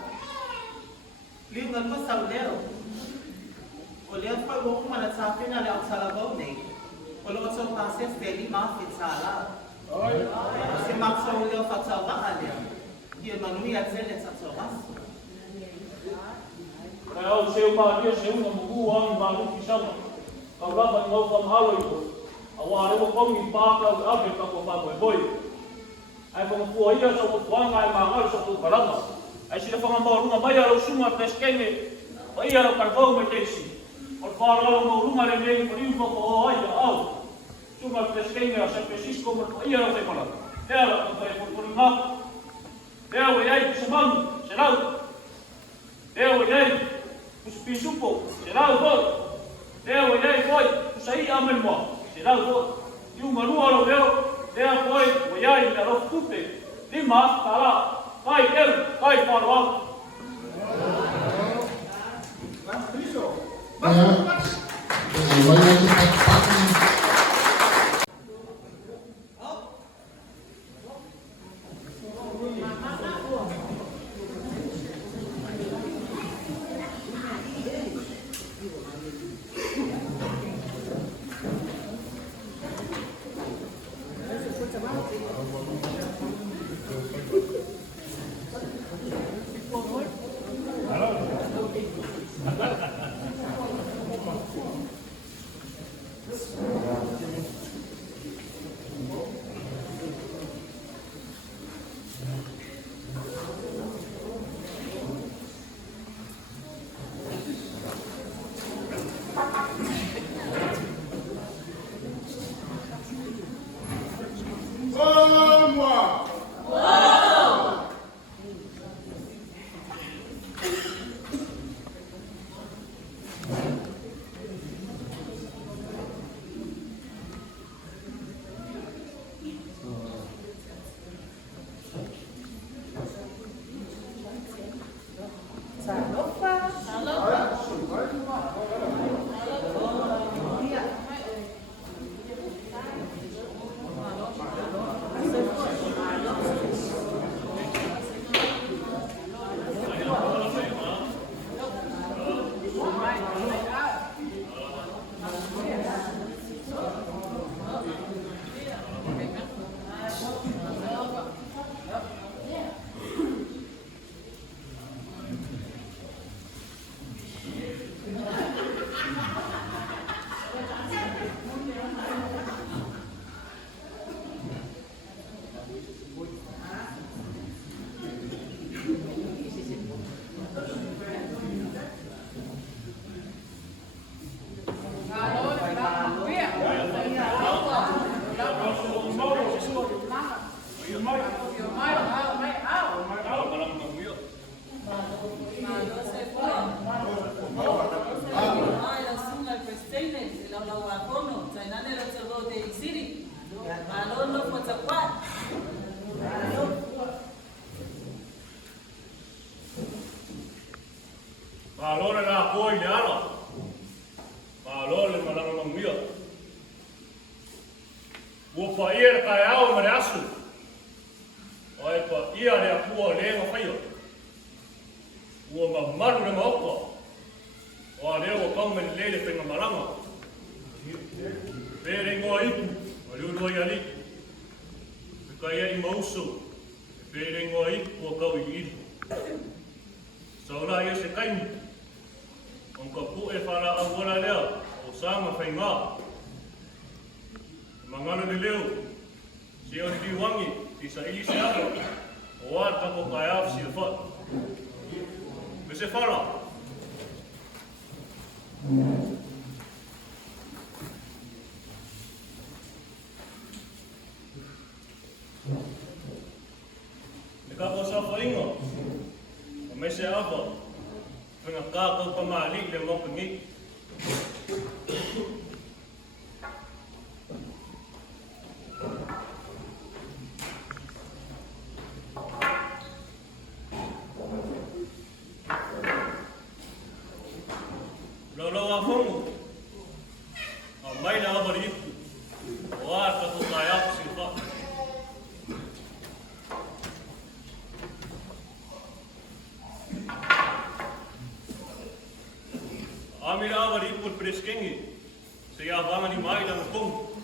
Liwan ko sa uleo. Oleh ko buong mga nagsapin na lang sa Autalavou Daly. Oleh ko pases deli mafit sa ala. Si maksa uleo Faatuatua niya. Dia manuia zelet sa soras. Kaya o seu maria seu na mugu ang malu kisama. Kau dapat ngau pam halu itu. Awal itu kau mimpa kau abe kau pam boy. Ai pam puai ia so puang ai mangal so tu balama. Ai sila pam mau rumah mai alo suma peskene. Ai alo karvau metesi. O faro alo rumah le nei prim ko ai au. Suma peskene a San Francisco mo ai alo te mala. Ela ko te por ma. Ela ai semang, serau. Ela ai os pisupo, será o gol. Eu olhei foi, saí a mesmo. Será o gol. E o manu ao meu, foi, olhei na rofute. Lima, tala, vai eu, vai para o alto. Malole na koi le ala. Malole malanga mangmia. Ua whaia re kai au mare asu. Ai pa ia re apua lenga whaia. Ua mamaru re maoka. Oa leo o kaumeni lele penga malanga. Pere ngoa ipu, o liurua i ali. Kai ai mauso. Pere ngoa ipu o kau i ipu. Saula ia se kaimi. On ka pu e whara awara lea, o sanga whai ngā. Mangana de leo, se o ni wangi, i sa ili se ako, o ar kako kai au si a what. Me se whara. Me kako sa whainga, o me se awa, whenga kākau pamāli le moka ngi. Lolo a whongu, a mai na awari ipu, o a kako kai aku si wha. Amira awari ipu preskengi, se ia wangani mai na mpungu.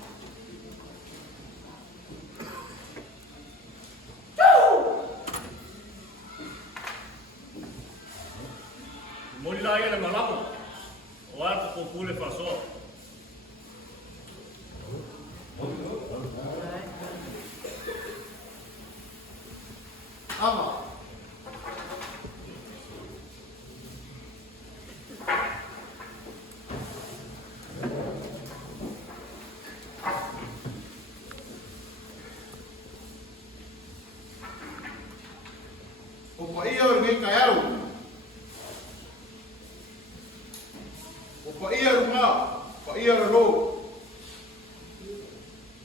Mori la ia na malama, o a kako pule whasoa. Ama. O pa ia o ngai kai au. O pa ia runga, pa ia ro.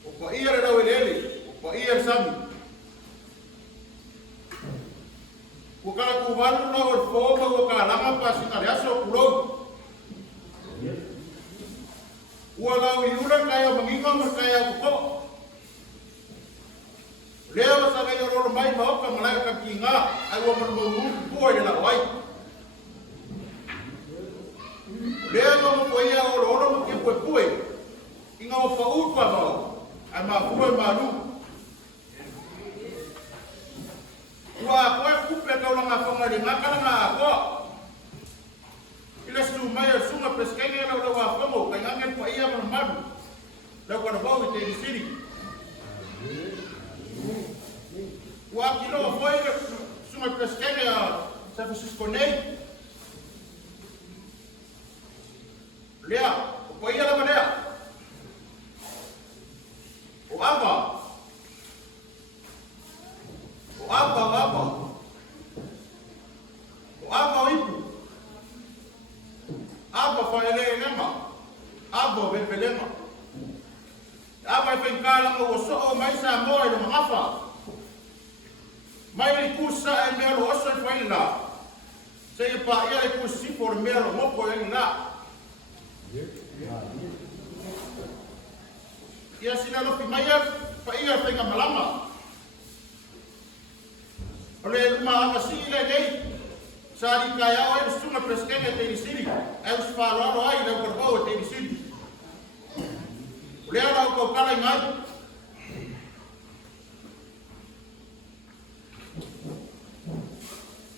O pa ia rau elele, o pa ia sami. O kala ku wanu na o foma o kala lama pa sinare aso kulo. Ua lau i ura kaya manginga mar kaya kuko. Leo sa ngai oro mai maoka malaya ka kinga ai wa mar mo ko ile la wai. Leo mo ko ia oro mo ke pue. Inga o fa u pa mo. Ai ma kuwe malu. Ua koe kupe kau langa whanga ri ngakara ngā ko. Ila su mai a sunga preskenge lau lau a whango, kai ngangen pa ia mana madu. Lau kwana bau i Daly City. Ua kilo a whoi ka sunga preskenge a San Francisco nei. Lea, o pa ia lama lea. O ava. O ava, o ava. O ava o ipu. Ava whaele e nema. Ava o wepelema. Ava e whenkālanga o so'o mai sa moa i lo mangafa. Mai ni kusa e mea lo oso e whaila. Se e pa ia e kusi por mea lo moko e ngā. Ia sina lopi mai e pa ia whenga malama. Ole luma ava si ile nei. Sa ri kai au e sunga preskenge Daly City. E us whāloaro ai lau karpau e Daly City. Ole ala au kau kala ngai.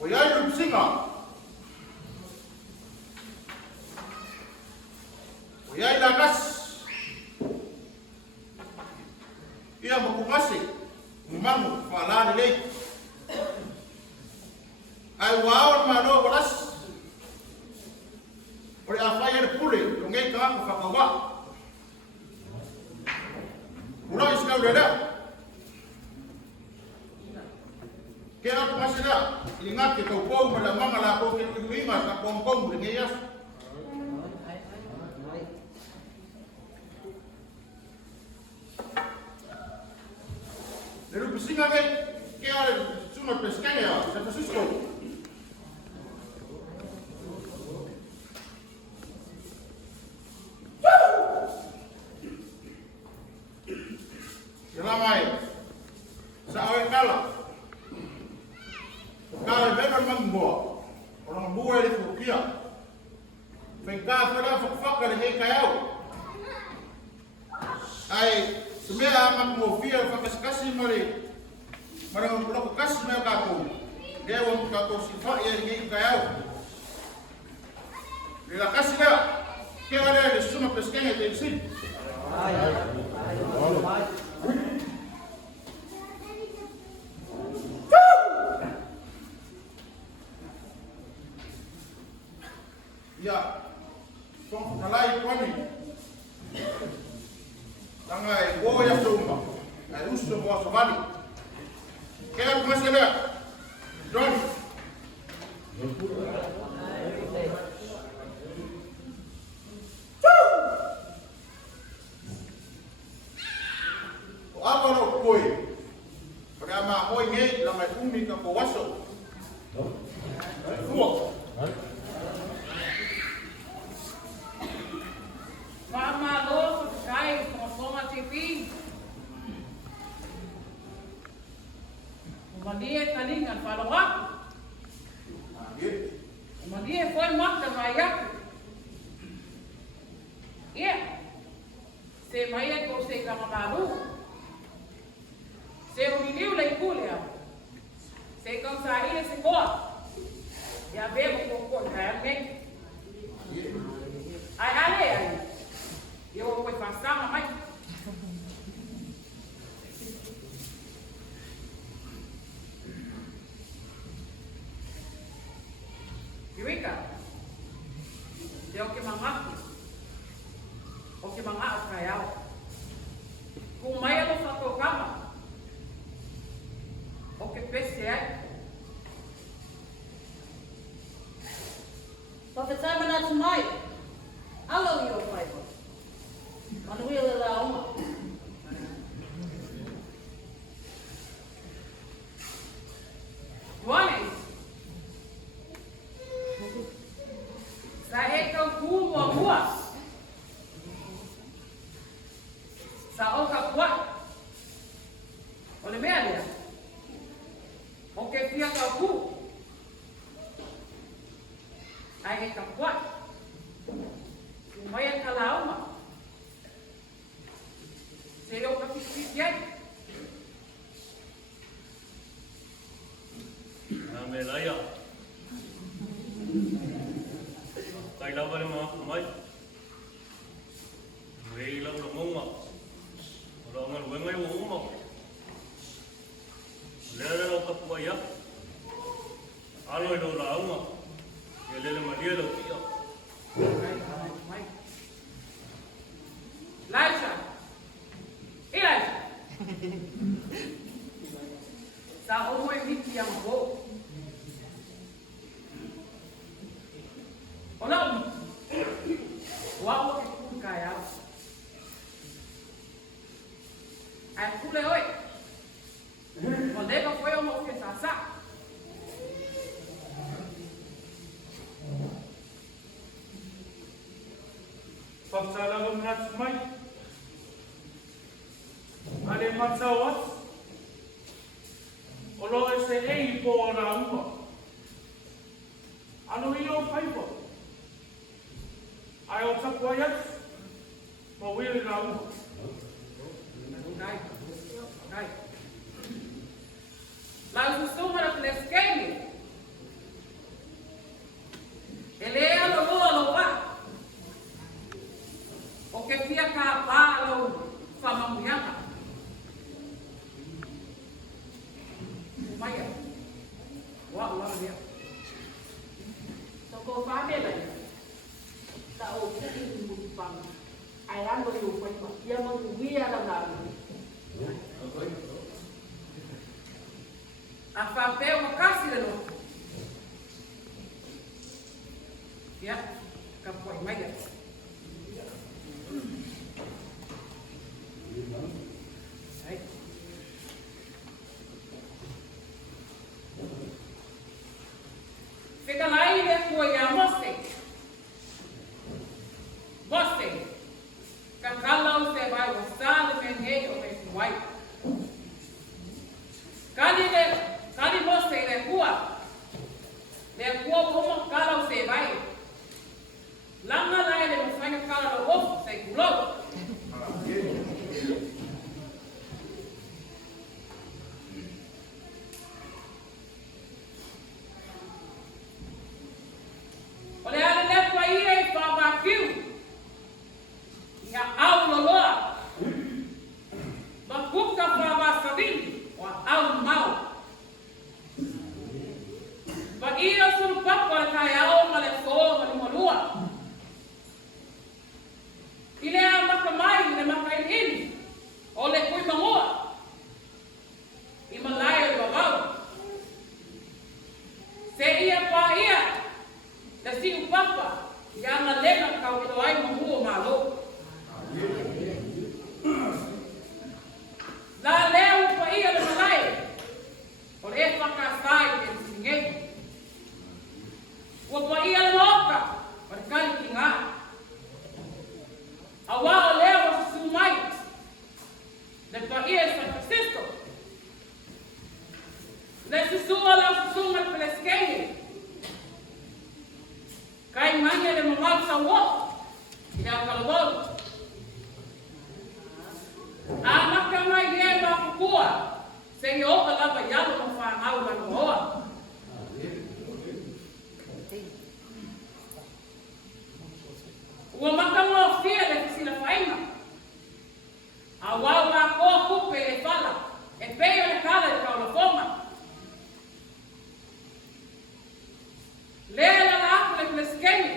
O iai rup singa. O iai lagas. Ia makungase. Ngumangu whalani lei. Ai wao ma no bolas. Ore a fai e pule, ngai ka ko whakawa. Ura is kau reda. Ke a pasira, i ngake kau pau ma la manga la ko ke tuinga ka pompom ngai as. Le rupu singa ngai ke a suma pescania, San Francisco. pukia. Whaika whara whakawhaka re hei kai au. Ai, se mea ama kumofia whakasikasi mare loko kasi mea kātou. Rea wa kātou si wha ia re hei kai au. Le la kasi lea, kea lea le suma peskenga te isi. Ya, tong nalai kwani. Tangai go ya sumba. Ai usu bo savali. Kaya kumasela. John. Apa no koi. Pada ma hoi ngai la mai umi ka ko waso. Fuo. Famalo, cai, consoma TV. Umadia kalingan falawak. Umadia foi morta Vaega. Ia. Se Vaega ko se kamamalu. Se uniliu la ikulia. Se kau sa ile se koa. Ya bebo ko kaya ngai. Ai ale ai. Eu vou passar, mamãe. Viuika, é o que mamãe, o que mamãe atraiu. Com meia não faltou cama, o que PCA. Professor Manatumai, alô, meu pai. Manuel la uma. Joanes. Sa eka kumu a rua. Sa oka kwa. Ole meia. O que fia ka ku. Ai eka kwa. Moia kala uma. Se eu capitulei. Melaya. Kai la vale mai. Rei la lo moma. Lo ngal wengai wo moma. Le lo kapua ya. Alo lo la uma. Ele madia lo kia. Laisha. Elijah. Sa omo e miti yang bo. Ona wa o ke kun kaya. Ai kule oi. Onde ka foi o mo ke sasa. Paksala lo nat mai. Ale matsawas. Olo ese ei po na uma. Ano io paipo. Ai o tapoyat. Po wili na uma. Dai. Dai. Lá o som era plesqueme. Ele é o bolo va. O que fia capalo famamuianga. Maya. Wa dia. Toko famela. Ta o kiri mu pang. Ai ando yo pai pa. Ia mo wia la na. A papel o casi de novo. Ya, kapoi Maya. Aí. Fica lá e depois a você. Você. Kakala você vai gostar do menino ou esse vai. Kali você le rua. Le rua como cara você vai. siu papa, ia na lena kau ilo ai mahua malo. La leo pa ia le malai, o le EFKAS e singei. Ua pa ia le moka, o le kali ki ngā. A wao leo o sumai, le pa ia San Francisco. Le susua la susuma peleskei. Kai manya le mamau sa wo, ia Autalavou. A maka mai e ma kukua, se i oka lava yalo ma whanau ma noa. Ua maka mo fia le fisila whainga. A wau la koa kupe e fala, e peo le kala e kaulafonga. Lea la laku le pleskeni.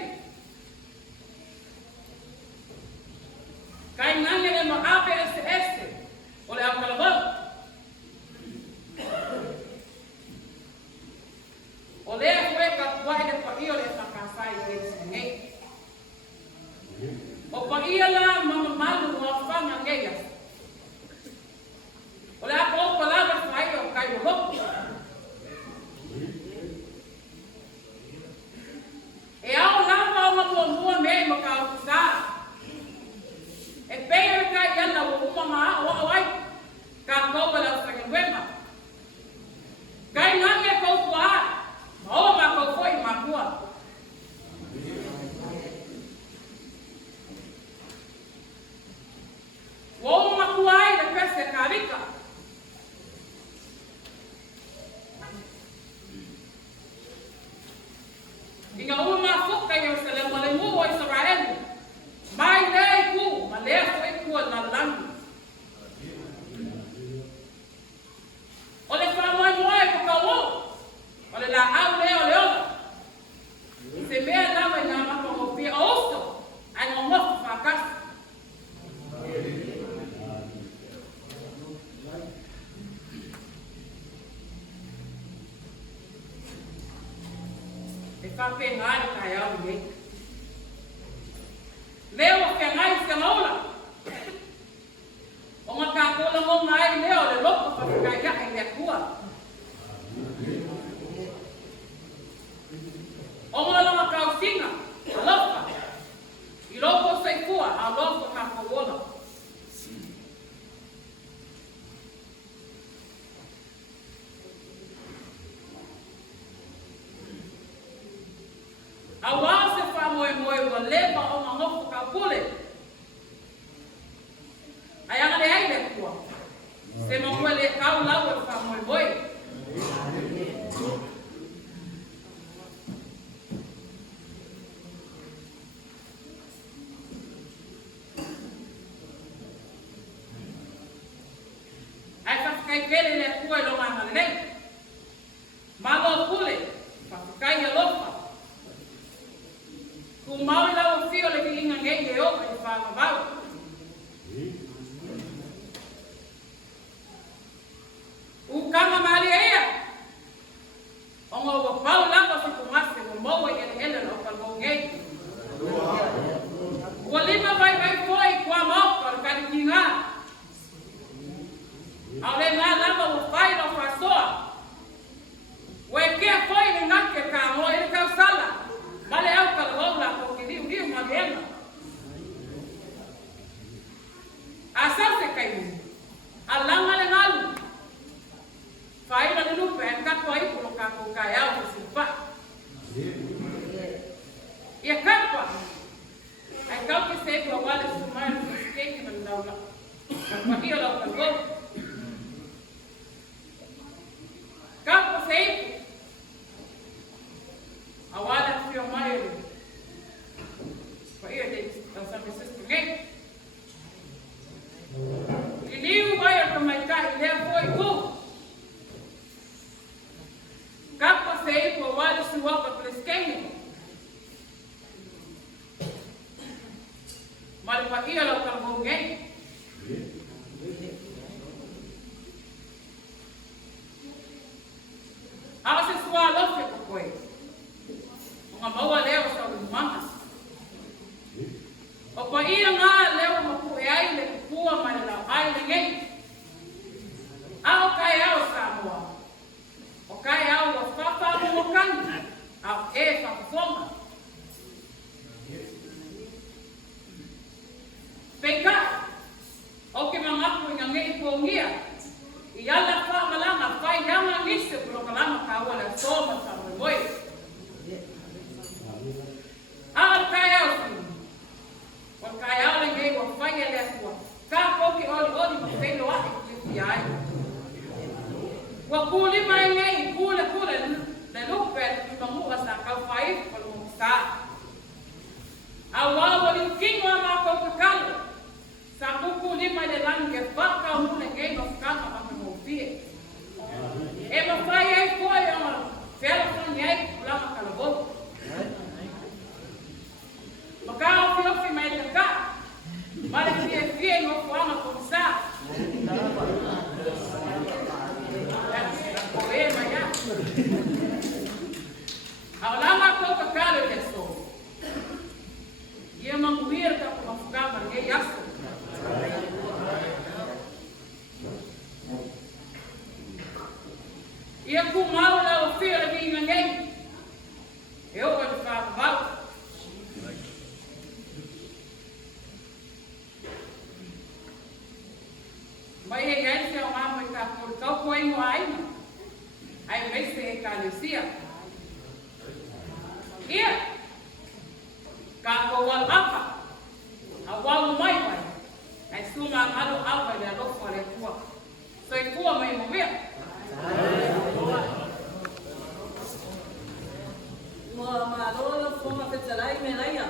Kai nani le Maua'a ese, o le Autalavou. O lea kue ka kuai le paio le whakasai e sinei. O paia la mamamalu o whanga ngeia. O lea ko opa lava whai o kai rohoku. E au lava o mua mei ma ka usa. E pei o kai yana o uma o awai. Ka kopa la whangwema. Kai nani e kou kua. Ma o ma kou foi ma kua. O ma kua ai le pese karika. Inga uma fuka i Jerusalem, le mua o Israel. Mai nei ku, ma lea foi kua na langu. O le whamoi moe ko ka o. O le la au leo leo. Se mea lava i ngā maka o pia osto, ai ngā mofu whakasi. E whapengari kai au nei. Leo o whengai se maula. O ngā kākola mō ngai leo le loko whakai ia e lea kua. O ngā lama kausinga, a loka. I loko se kua, a loko kākola. A wā se whamoe moe wa lewa o ngā ngofu ka pule. Ai ana le ai le kua. Se mamoe le kau lau e whamoe moe. Ai whakakai pele le kua e longa ngale nei. Malo pule, whakakai e lofa. Ku maui lau fio le ki inga ngei e oka i whamavau. Ukama mali ea. O ngā ua pau lapa whikumase o maua i ele o ka ngau ngei. Ua lima vai foi kua mauka o kari ki ngā. Au le ngā lapa ua whai no whasoa. Ua e kia foi le ngake ka moa e kau sala. Male au ka lau la ko ki riu ma gena. A sau se kai mu. A langa le ngalu. Whaira le lupe e katua i puro ka ko kai au ki sipa. Ia kapa. Ai kau ki se kua wale sumai na skate man laula. Kapa ia lau ka go. Kapa se ipu. Awala fio mai pa ia de San Francisco ngai. I liu vai a kamai kai lea foi ku. Kapa sei po wale suapa pleskeni. Mari pa ia lau kalmo ngai. Awa se sua lofe ko koe. Nga maua leo sa mana. O pa ia ngā leo maku e ai le kukua mai le lau ai le ngei. Ao kai ao Samoa. O kai ao wa whawhamu mo kani. Ao e whakafonga. Peka, o ke mangapu i ngei pōngia. I ala whamalanga whai yama nise kuro kalama ka ua le sōma tamu moi. Ao kai ao sini. O kai ao le ngei wa whai e lea kua. Ka poki oli ma Feiloaiga Iulai. Wa kulima e ngei kule le lupe i mamua sa kau whai o le mokisa. A wawa li kingo a mako kakalo. Sa kuku lima le langi e whaka mune ngei ma whakanga ma me mōpie. E ma whai ei koe o ma whela whani ei kulama kalabotu. Ma ka ofi mai te ka. Ma le fie no whanga komisa. O e mai a. A lama ko kakalo te so. Ia manguira ka ko mafukama ngei aso. Ia ku mau la o fia le vinga ngei. E o te whakavau. Mai e iai se o mama i ka kore kau koe mo aina. Ai meise e ka lesia. Ia. Ka ko wal apa. A walu mai mai. Ai suma malo apa le alo fare kua. So i kua mai mo vea. Ua mārola whonga whetalai me reia.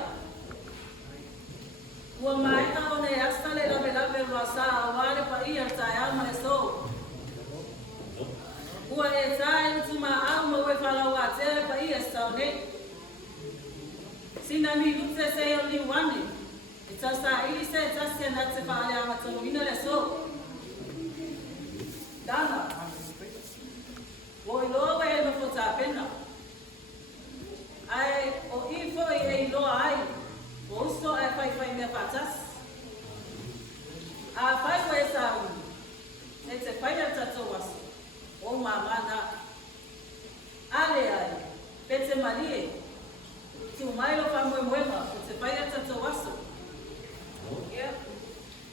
Ua maena o ne astale lawe wa sa aware pa ia tae ama e so. Ua e tae utu ma au ma ue whalau a tere pa ia Saunia. Sina mi lute se o ni wane. E ta sa ili se ta se na te whaale ama tonu ina le so. Dana. Oi loa e no fota pena. Ai o ifo e loa ai. O uso e whai mea patas. A whai ko e sa uni. E te whai a tato wasu. O mamana. Ale ai. Pete malie. Ti umailo pa moema. E te whai a tato wasu. Ia,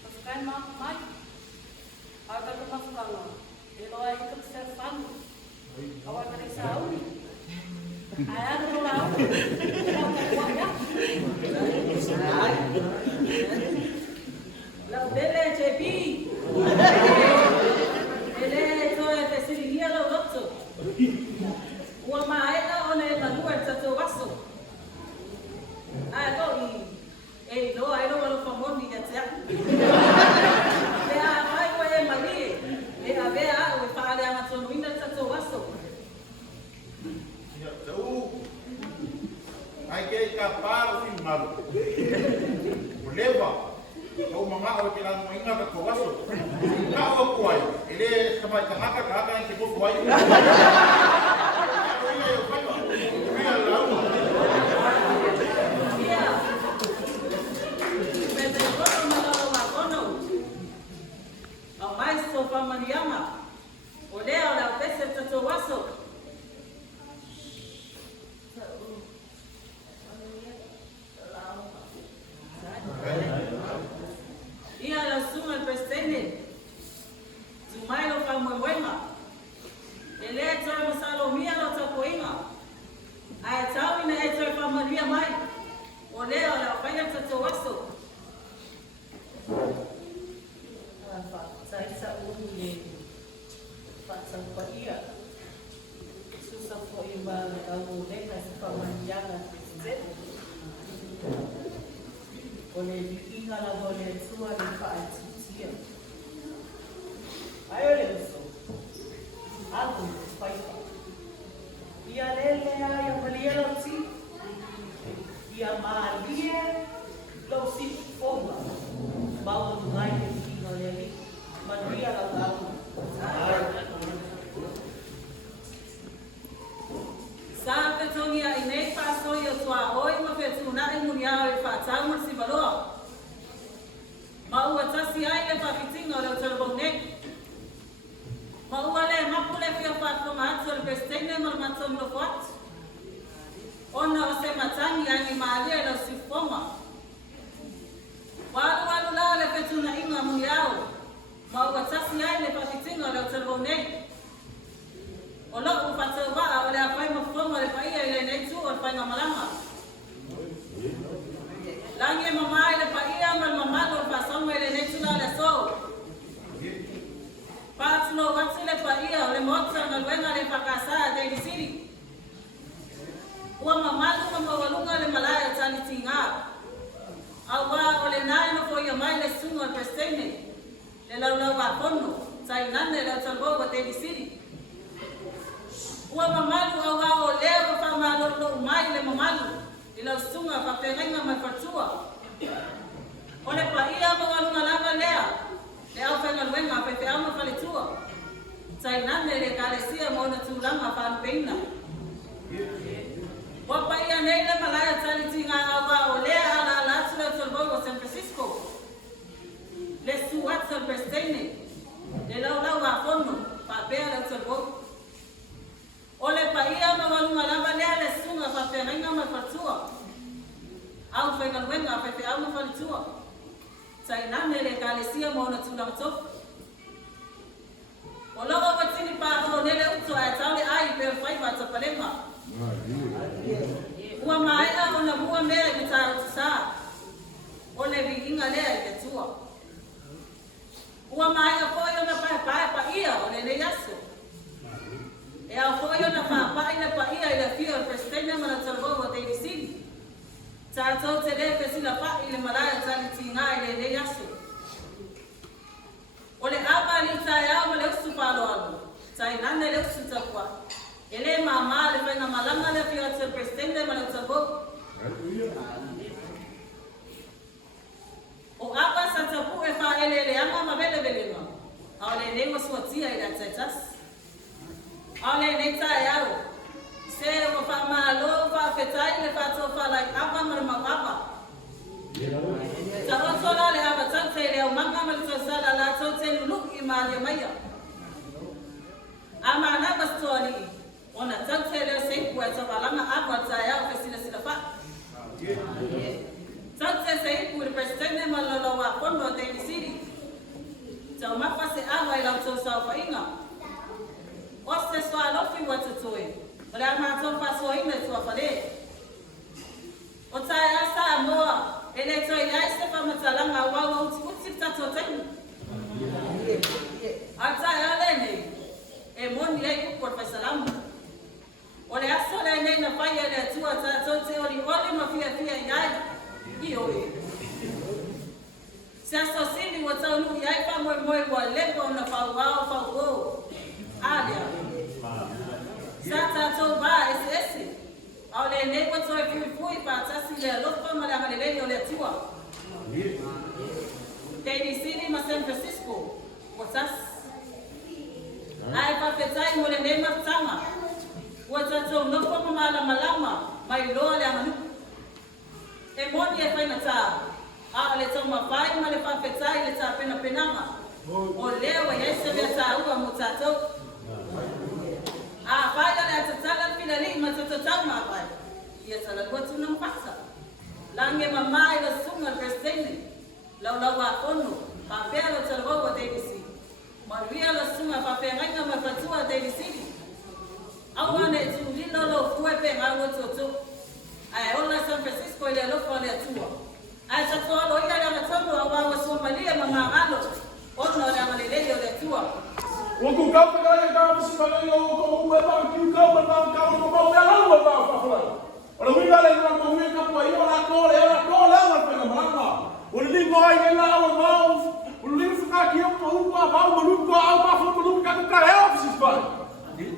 whakakai mai. Au tato mawhakanga. E loa i tuku se whanu. Awa kare sa uni. Ai ana no la uni. La bele JB. Ele toe te sirigia la roto. Ua maena one la lua tato waso. Ai ko i e no ai no lo famoni ya tia. Le a mai ko e mali. Le a vea o fa ale ama tonu ina tato waso. Ya tau. Ai ke ka paro fin malu. Leva. O mama o ke la moinga ka ko waso. Ka o kuai. Ele sama ka ngaka ke ko kuai. O leo la pese tato waso. Ia la suma pestene. Tumailo pa mwema. Ele toa masalo mia no tapoinga. Ai tawi na e toa pa maria mai. O leo la fanya tato waso. Sa uni Faatuatua kwa ia. Susa kwa ima na kau nena sipa manjanga presidente. Ole vikinga la gole tua ni faatutia. Ayo le so. Algo spaifa. Ia lele ia malia lo si. Ia malia lo si fonga. Bawa ngai vikinga le Maria la tau. Sa petongia i nei paso ia tua oi ma petu alia la sifonga. Walu la le petuna inga muyao. Maua'a tasi ai le pakitinga le Autalavou nei. O loko Faatuatua o le awhai mafonga le paia i le nei tu o le whainga malanga. Langi e mamai le paia ma le mamalo o le pasonga i le nei tu la le so. Pātulo watu le paia o le mota na luenga le whakasa Daly City. Ua mamalu ma mawalunga le malaya tani tinga. Awa o le nai no fo ia mai le sunga o Prestene. Le laulau a kono, tai nane le Autalavou o Daly City. Ua mamalu awa o lea wa whamalolo mai le mamalu. I lau sunga whawhenga mai Faatuatua. O le paia mawalunga lava lea. Le au whenga luenga pepe ama whaletua. Tai nane le kalesia mo na tūlanga whanupeina. Wa paia nei le malaya tali tinga awa o lea ala alatu le Autalavou o San Francisco. Le suat sa Prestene. Le laulau a kono, whapea le Autalavou. O le paia mawalunga lava lea le sunga whawhenga mai Faatuatua. Au whenga luenga pepe ama whaletua. Tai nane le kalesia mo na tūlanga tofu. O logo watini pāho nele uto a taule ai pe whaiwa ta palenga. Ua maea o na mua mea i ta utusa. O le viginga lea i te tua. Ua maea koe o na pae pa ia o le yaso. E au koe o na pae na pa ia i le fio o Prestene ma na Autalavou o Daly City. Tātou te le pesila pa i le malaya tali tinga i le yaso. O le apa li tai au le usu palo alu. Tai nane le usu tapua. Ele mama le whainga malanga le fio te Prestene ma le Autalavou. O apa sa tapu e wha ele anga ma vele velenga. Au le ne masuatia i le taitas. Au le ne tai au. Se o wha malo wha whetai le whato wha lai apa ma le Maua'a. Ta otola le hava tante le au manga ma le tausala la tau te lulu i malia maia. Ama na bastori ona tante le seipu e tawalanga apa tai au kesina sila wha. Tante seipu le Prestene ma lolo wa kono o Daly City. Tau mapa se awa i lau tau sau whainga. O se soa lofi watu toe. O le ama tau paso ina tua whale. O tai asa moa. Ele toi ai se fa matalanga wa uti tato tengu. Ata ale nei. E moni ai ku por pasalamu. O le aso le nei na pai ele tua tato te oli ma fia ai. Io. Se aso sini wa tau nu ai pa mo wa lepo na fa wa. Alia. Sa tato ba ese. Au le nei wa toi fui pa tasi le lofa ma le le le tua. Daly City ma San Francisco. Watas. Ai pa petai mo le nei ma tanga. Watato no fa ma la malama mai lo le anu. E moni e faina ta. A le tau ma pai ma le pa petai le ta pena penanga. O lewa yese le ta ua mo tato. A faida le atatala finali ma tatatau ma pai. Ia tala kuatu na mpasa. Lange mamai la sunga Prestene. Laulau a kono. Papea la Autalavou o Daly City. Maria la sunga papea ngainga ma Faatuatua Daly City. Awane tu lilo lo fue pe ngawo toto. Ai ola San Francisco ile lo fa le tua. Ai tato lo ina la tato awa Somalia mama alo. Ono la malele le tua. O ku ka pe ga ka se pa le o ku e ba ki ka pa ka ko ba ya la wa fa fa. O le winga le na ko winga ko i ora ko le wa pe na mama. O le lingo ai la o ma o le lingo ka ki o ko ba o lu ko au ba fo lu ka ka e o si fa.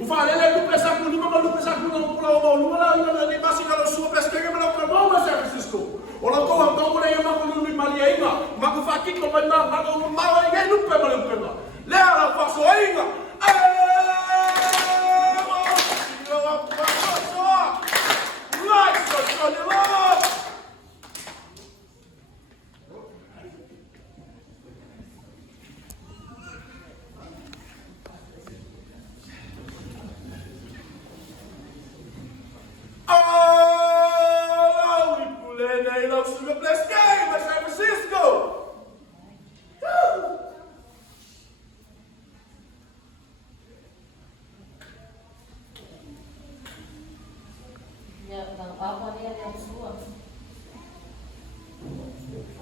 O fa le lu pesa ku lu ma lu pesa ku no ko o lu la ina le basi ka lo su pesa ke ma ko ba ma San Francisco. O la ko ko le ma ko lu mi malia ina ma ko fa ki ko ba ma ko ma ai lu pe ma lu pe ma. Le ala paso ainga. They love to the blessed game at San Francisco. Ya, nang apa dia yang suam.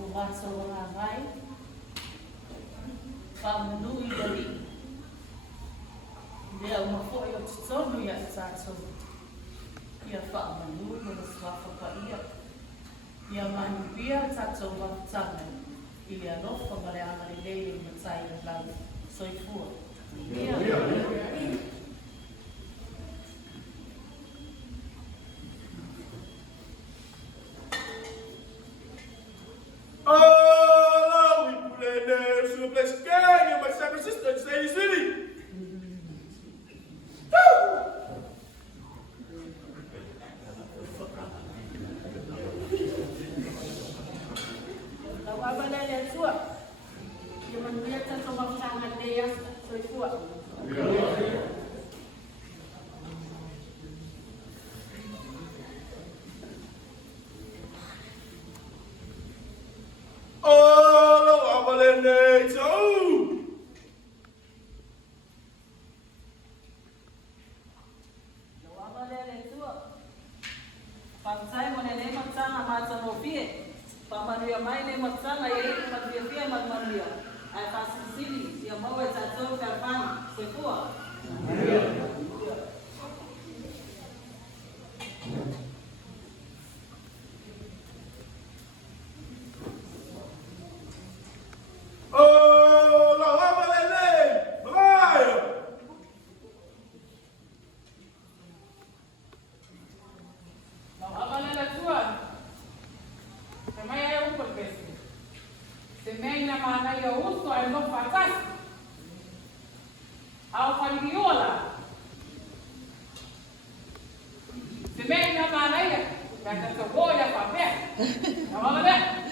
Ubah seorang baik. Pamului dari. Dia umafo yo tsono ya tsatso. Ia pamului mo swafa pa ia. Ia manubia tsatso wa tsanga. Ia no fa mareana lei mo tsai la soifua. Ia. Oh, we put in there to a blessed gang in my San Francisco Daly City. Kalau apa dia suap, dia menbiarkan sebab sangat dia soifua. Oh, I'm in there too. Pansai mo nene magsanga matsanopie. Pamanuya mai ne magsanga ye magbiya magmanuya. Ay pasisili siya Maua'a tatso karpan sekua. Oh, no, I'm in there. Vaega. Não, a maneira tua. Também é um professor. Também na maneira uso é não faz. Ao Feiloaiga. Também na maneira da cebola papel. Não vamos ver.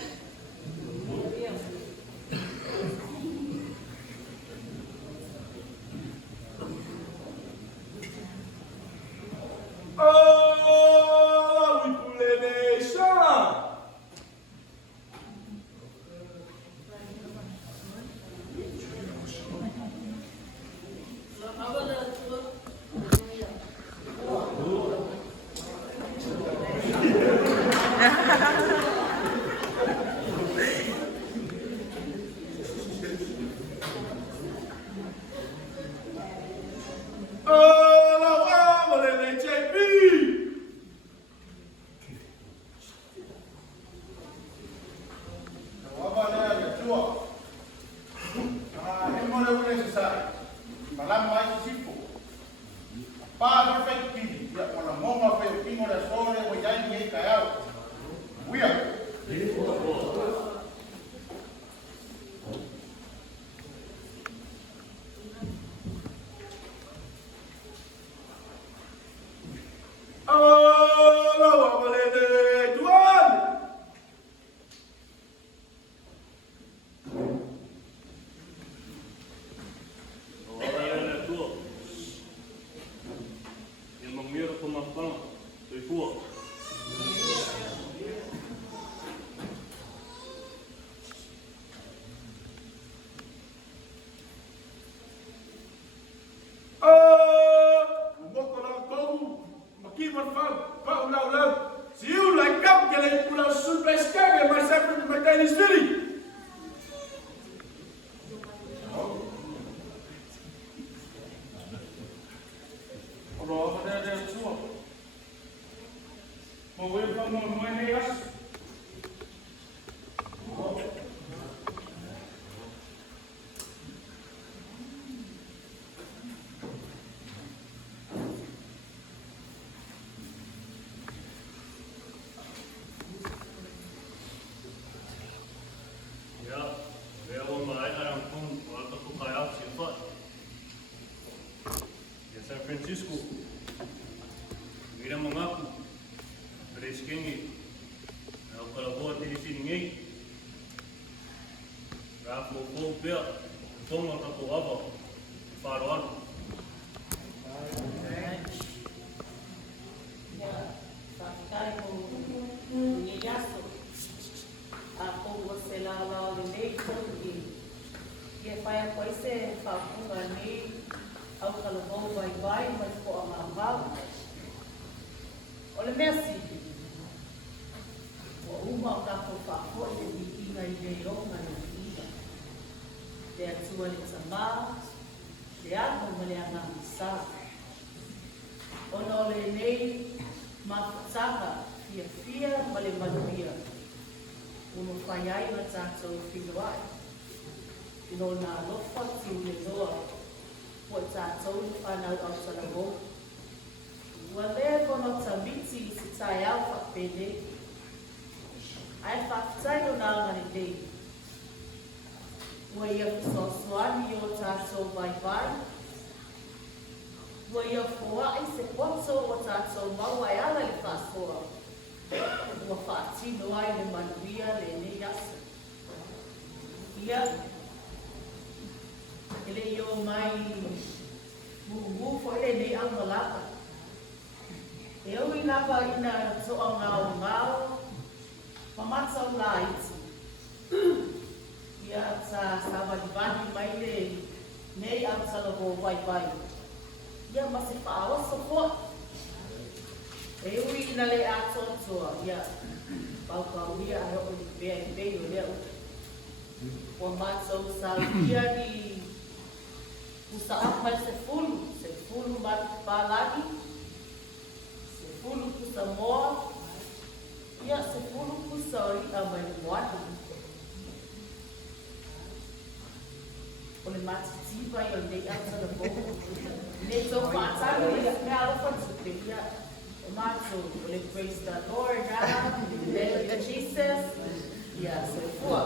Oh, we put in there, Sean. Oh, no, I'm in there, JB. Oh, no, I'm in there, Duan. See you like up, get a pull out soup like skag and myself into my Daly City. Oh, there's two of them. But we're from my neighbors. San Francisco, mira mangaku, preskengi, Autalavou Daly City Youth, Rafa Kopia, Tonga Kapoava, Faatuatua. Ya, pakai mo niyaso. le nei toki e whai a koe se whapunga nei Autalavou vai mai ko a ngā o le mea sipi o uma o kako whako i le inga i le ronga i le inga le atua le tamā le ako ma le anga misa ono le nei mawhataka fia ma le manuia uno whai ai na tātou Feiloaiga ino nā lofa tiu le loa o tātou ni whanau Autalavou. Ua lea kono tamiti i se tai au whapene. Ai whaktai o nā ngani dei. Ua ia whasoani o tātou vai. Ua ia whoai se poto o tātou Maua'a le whasoa. Ua whaatino ai le manuia le nei asa. Ia ele yo mai mu fo ele nei au malaka e o lava ina so ngao mamasa light ia sa divani mai le nei Autalavou vai ia masi fa o support e o ina le ato ia pau ia o be o le o matso sa ia di usaha se fulu baladi, se fulu ku Samoan, ia se fulu ku Saunia mai Maua'a. O le matitiba i o nei Autalavou. Nei tō whātano i a mea alofa tupe ia. O mātou, o le praise the Lord, Jesus, ia se fua.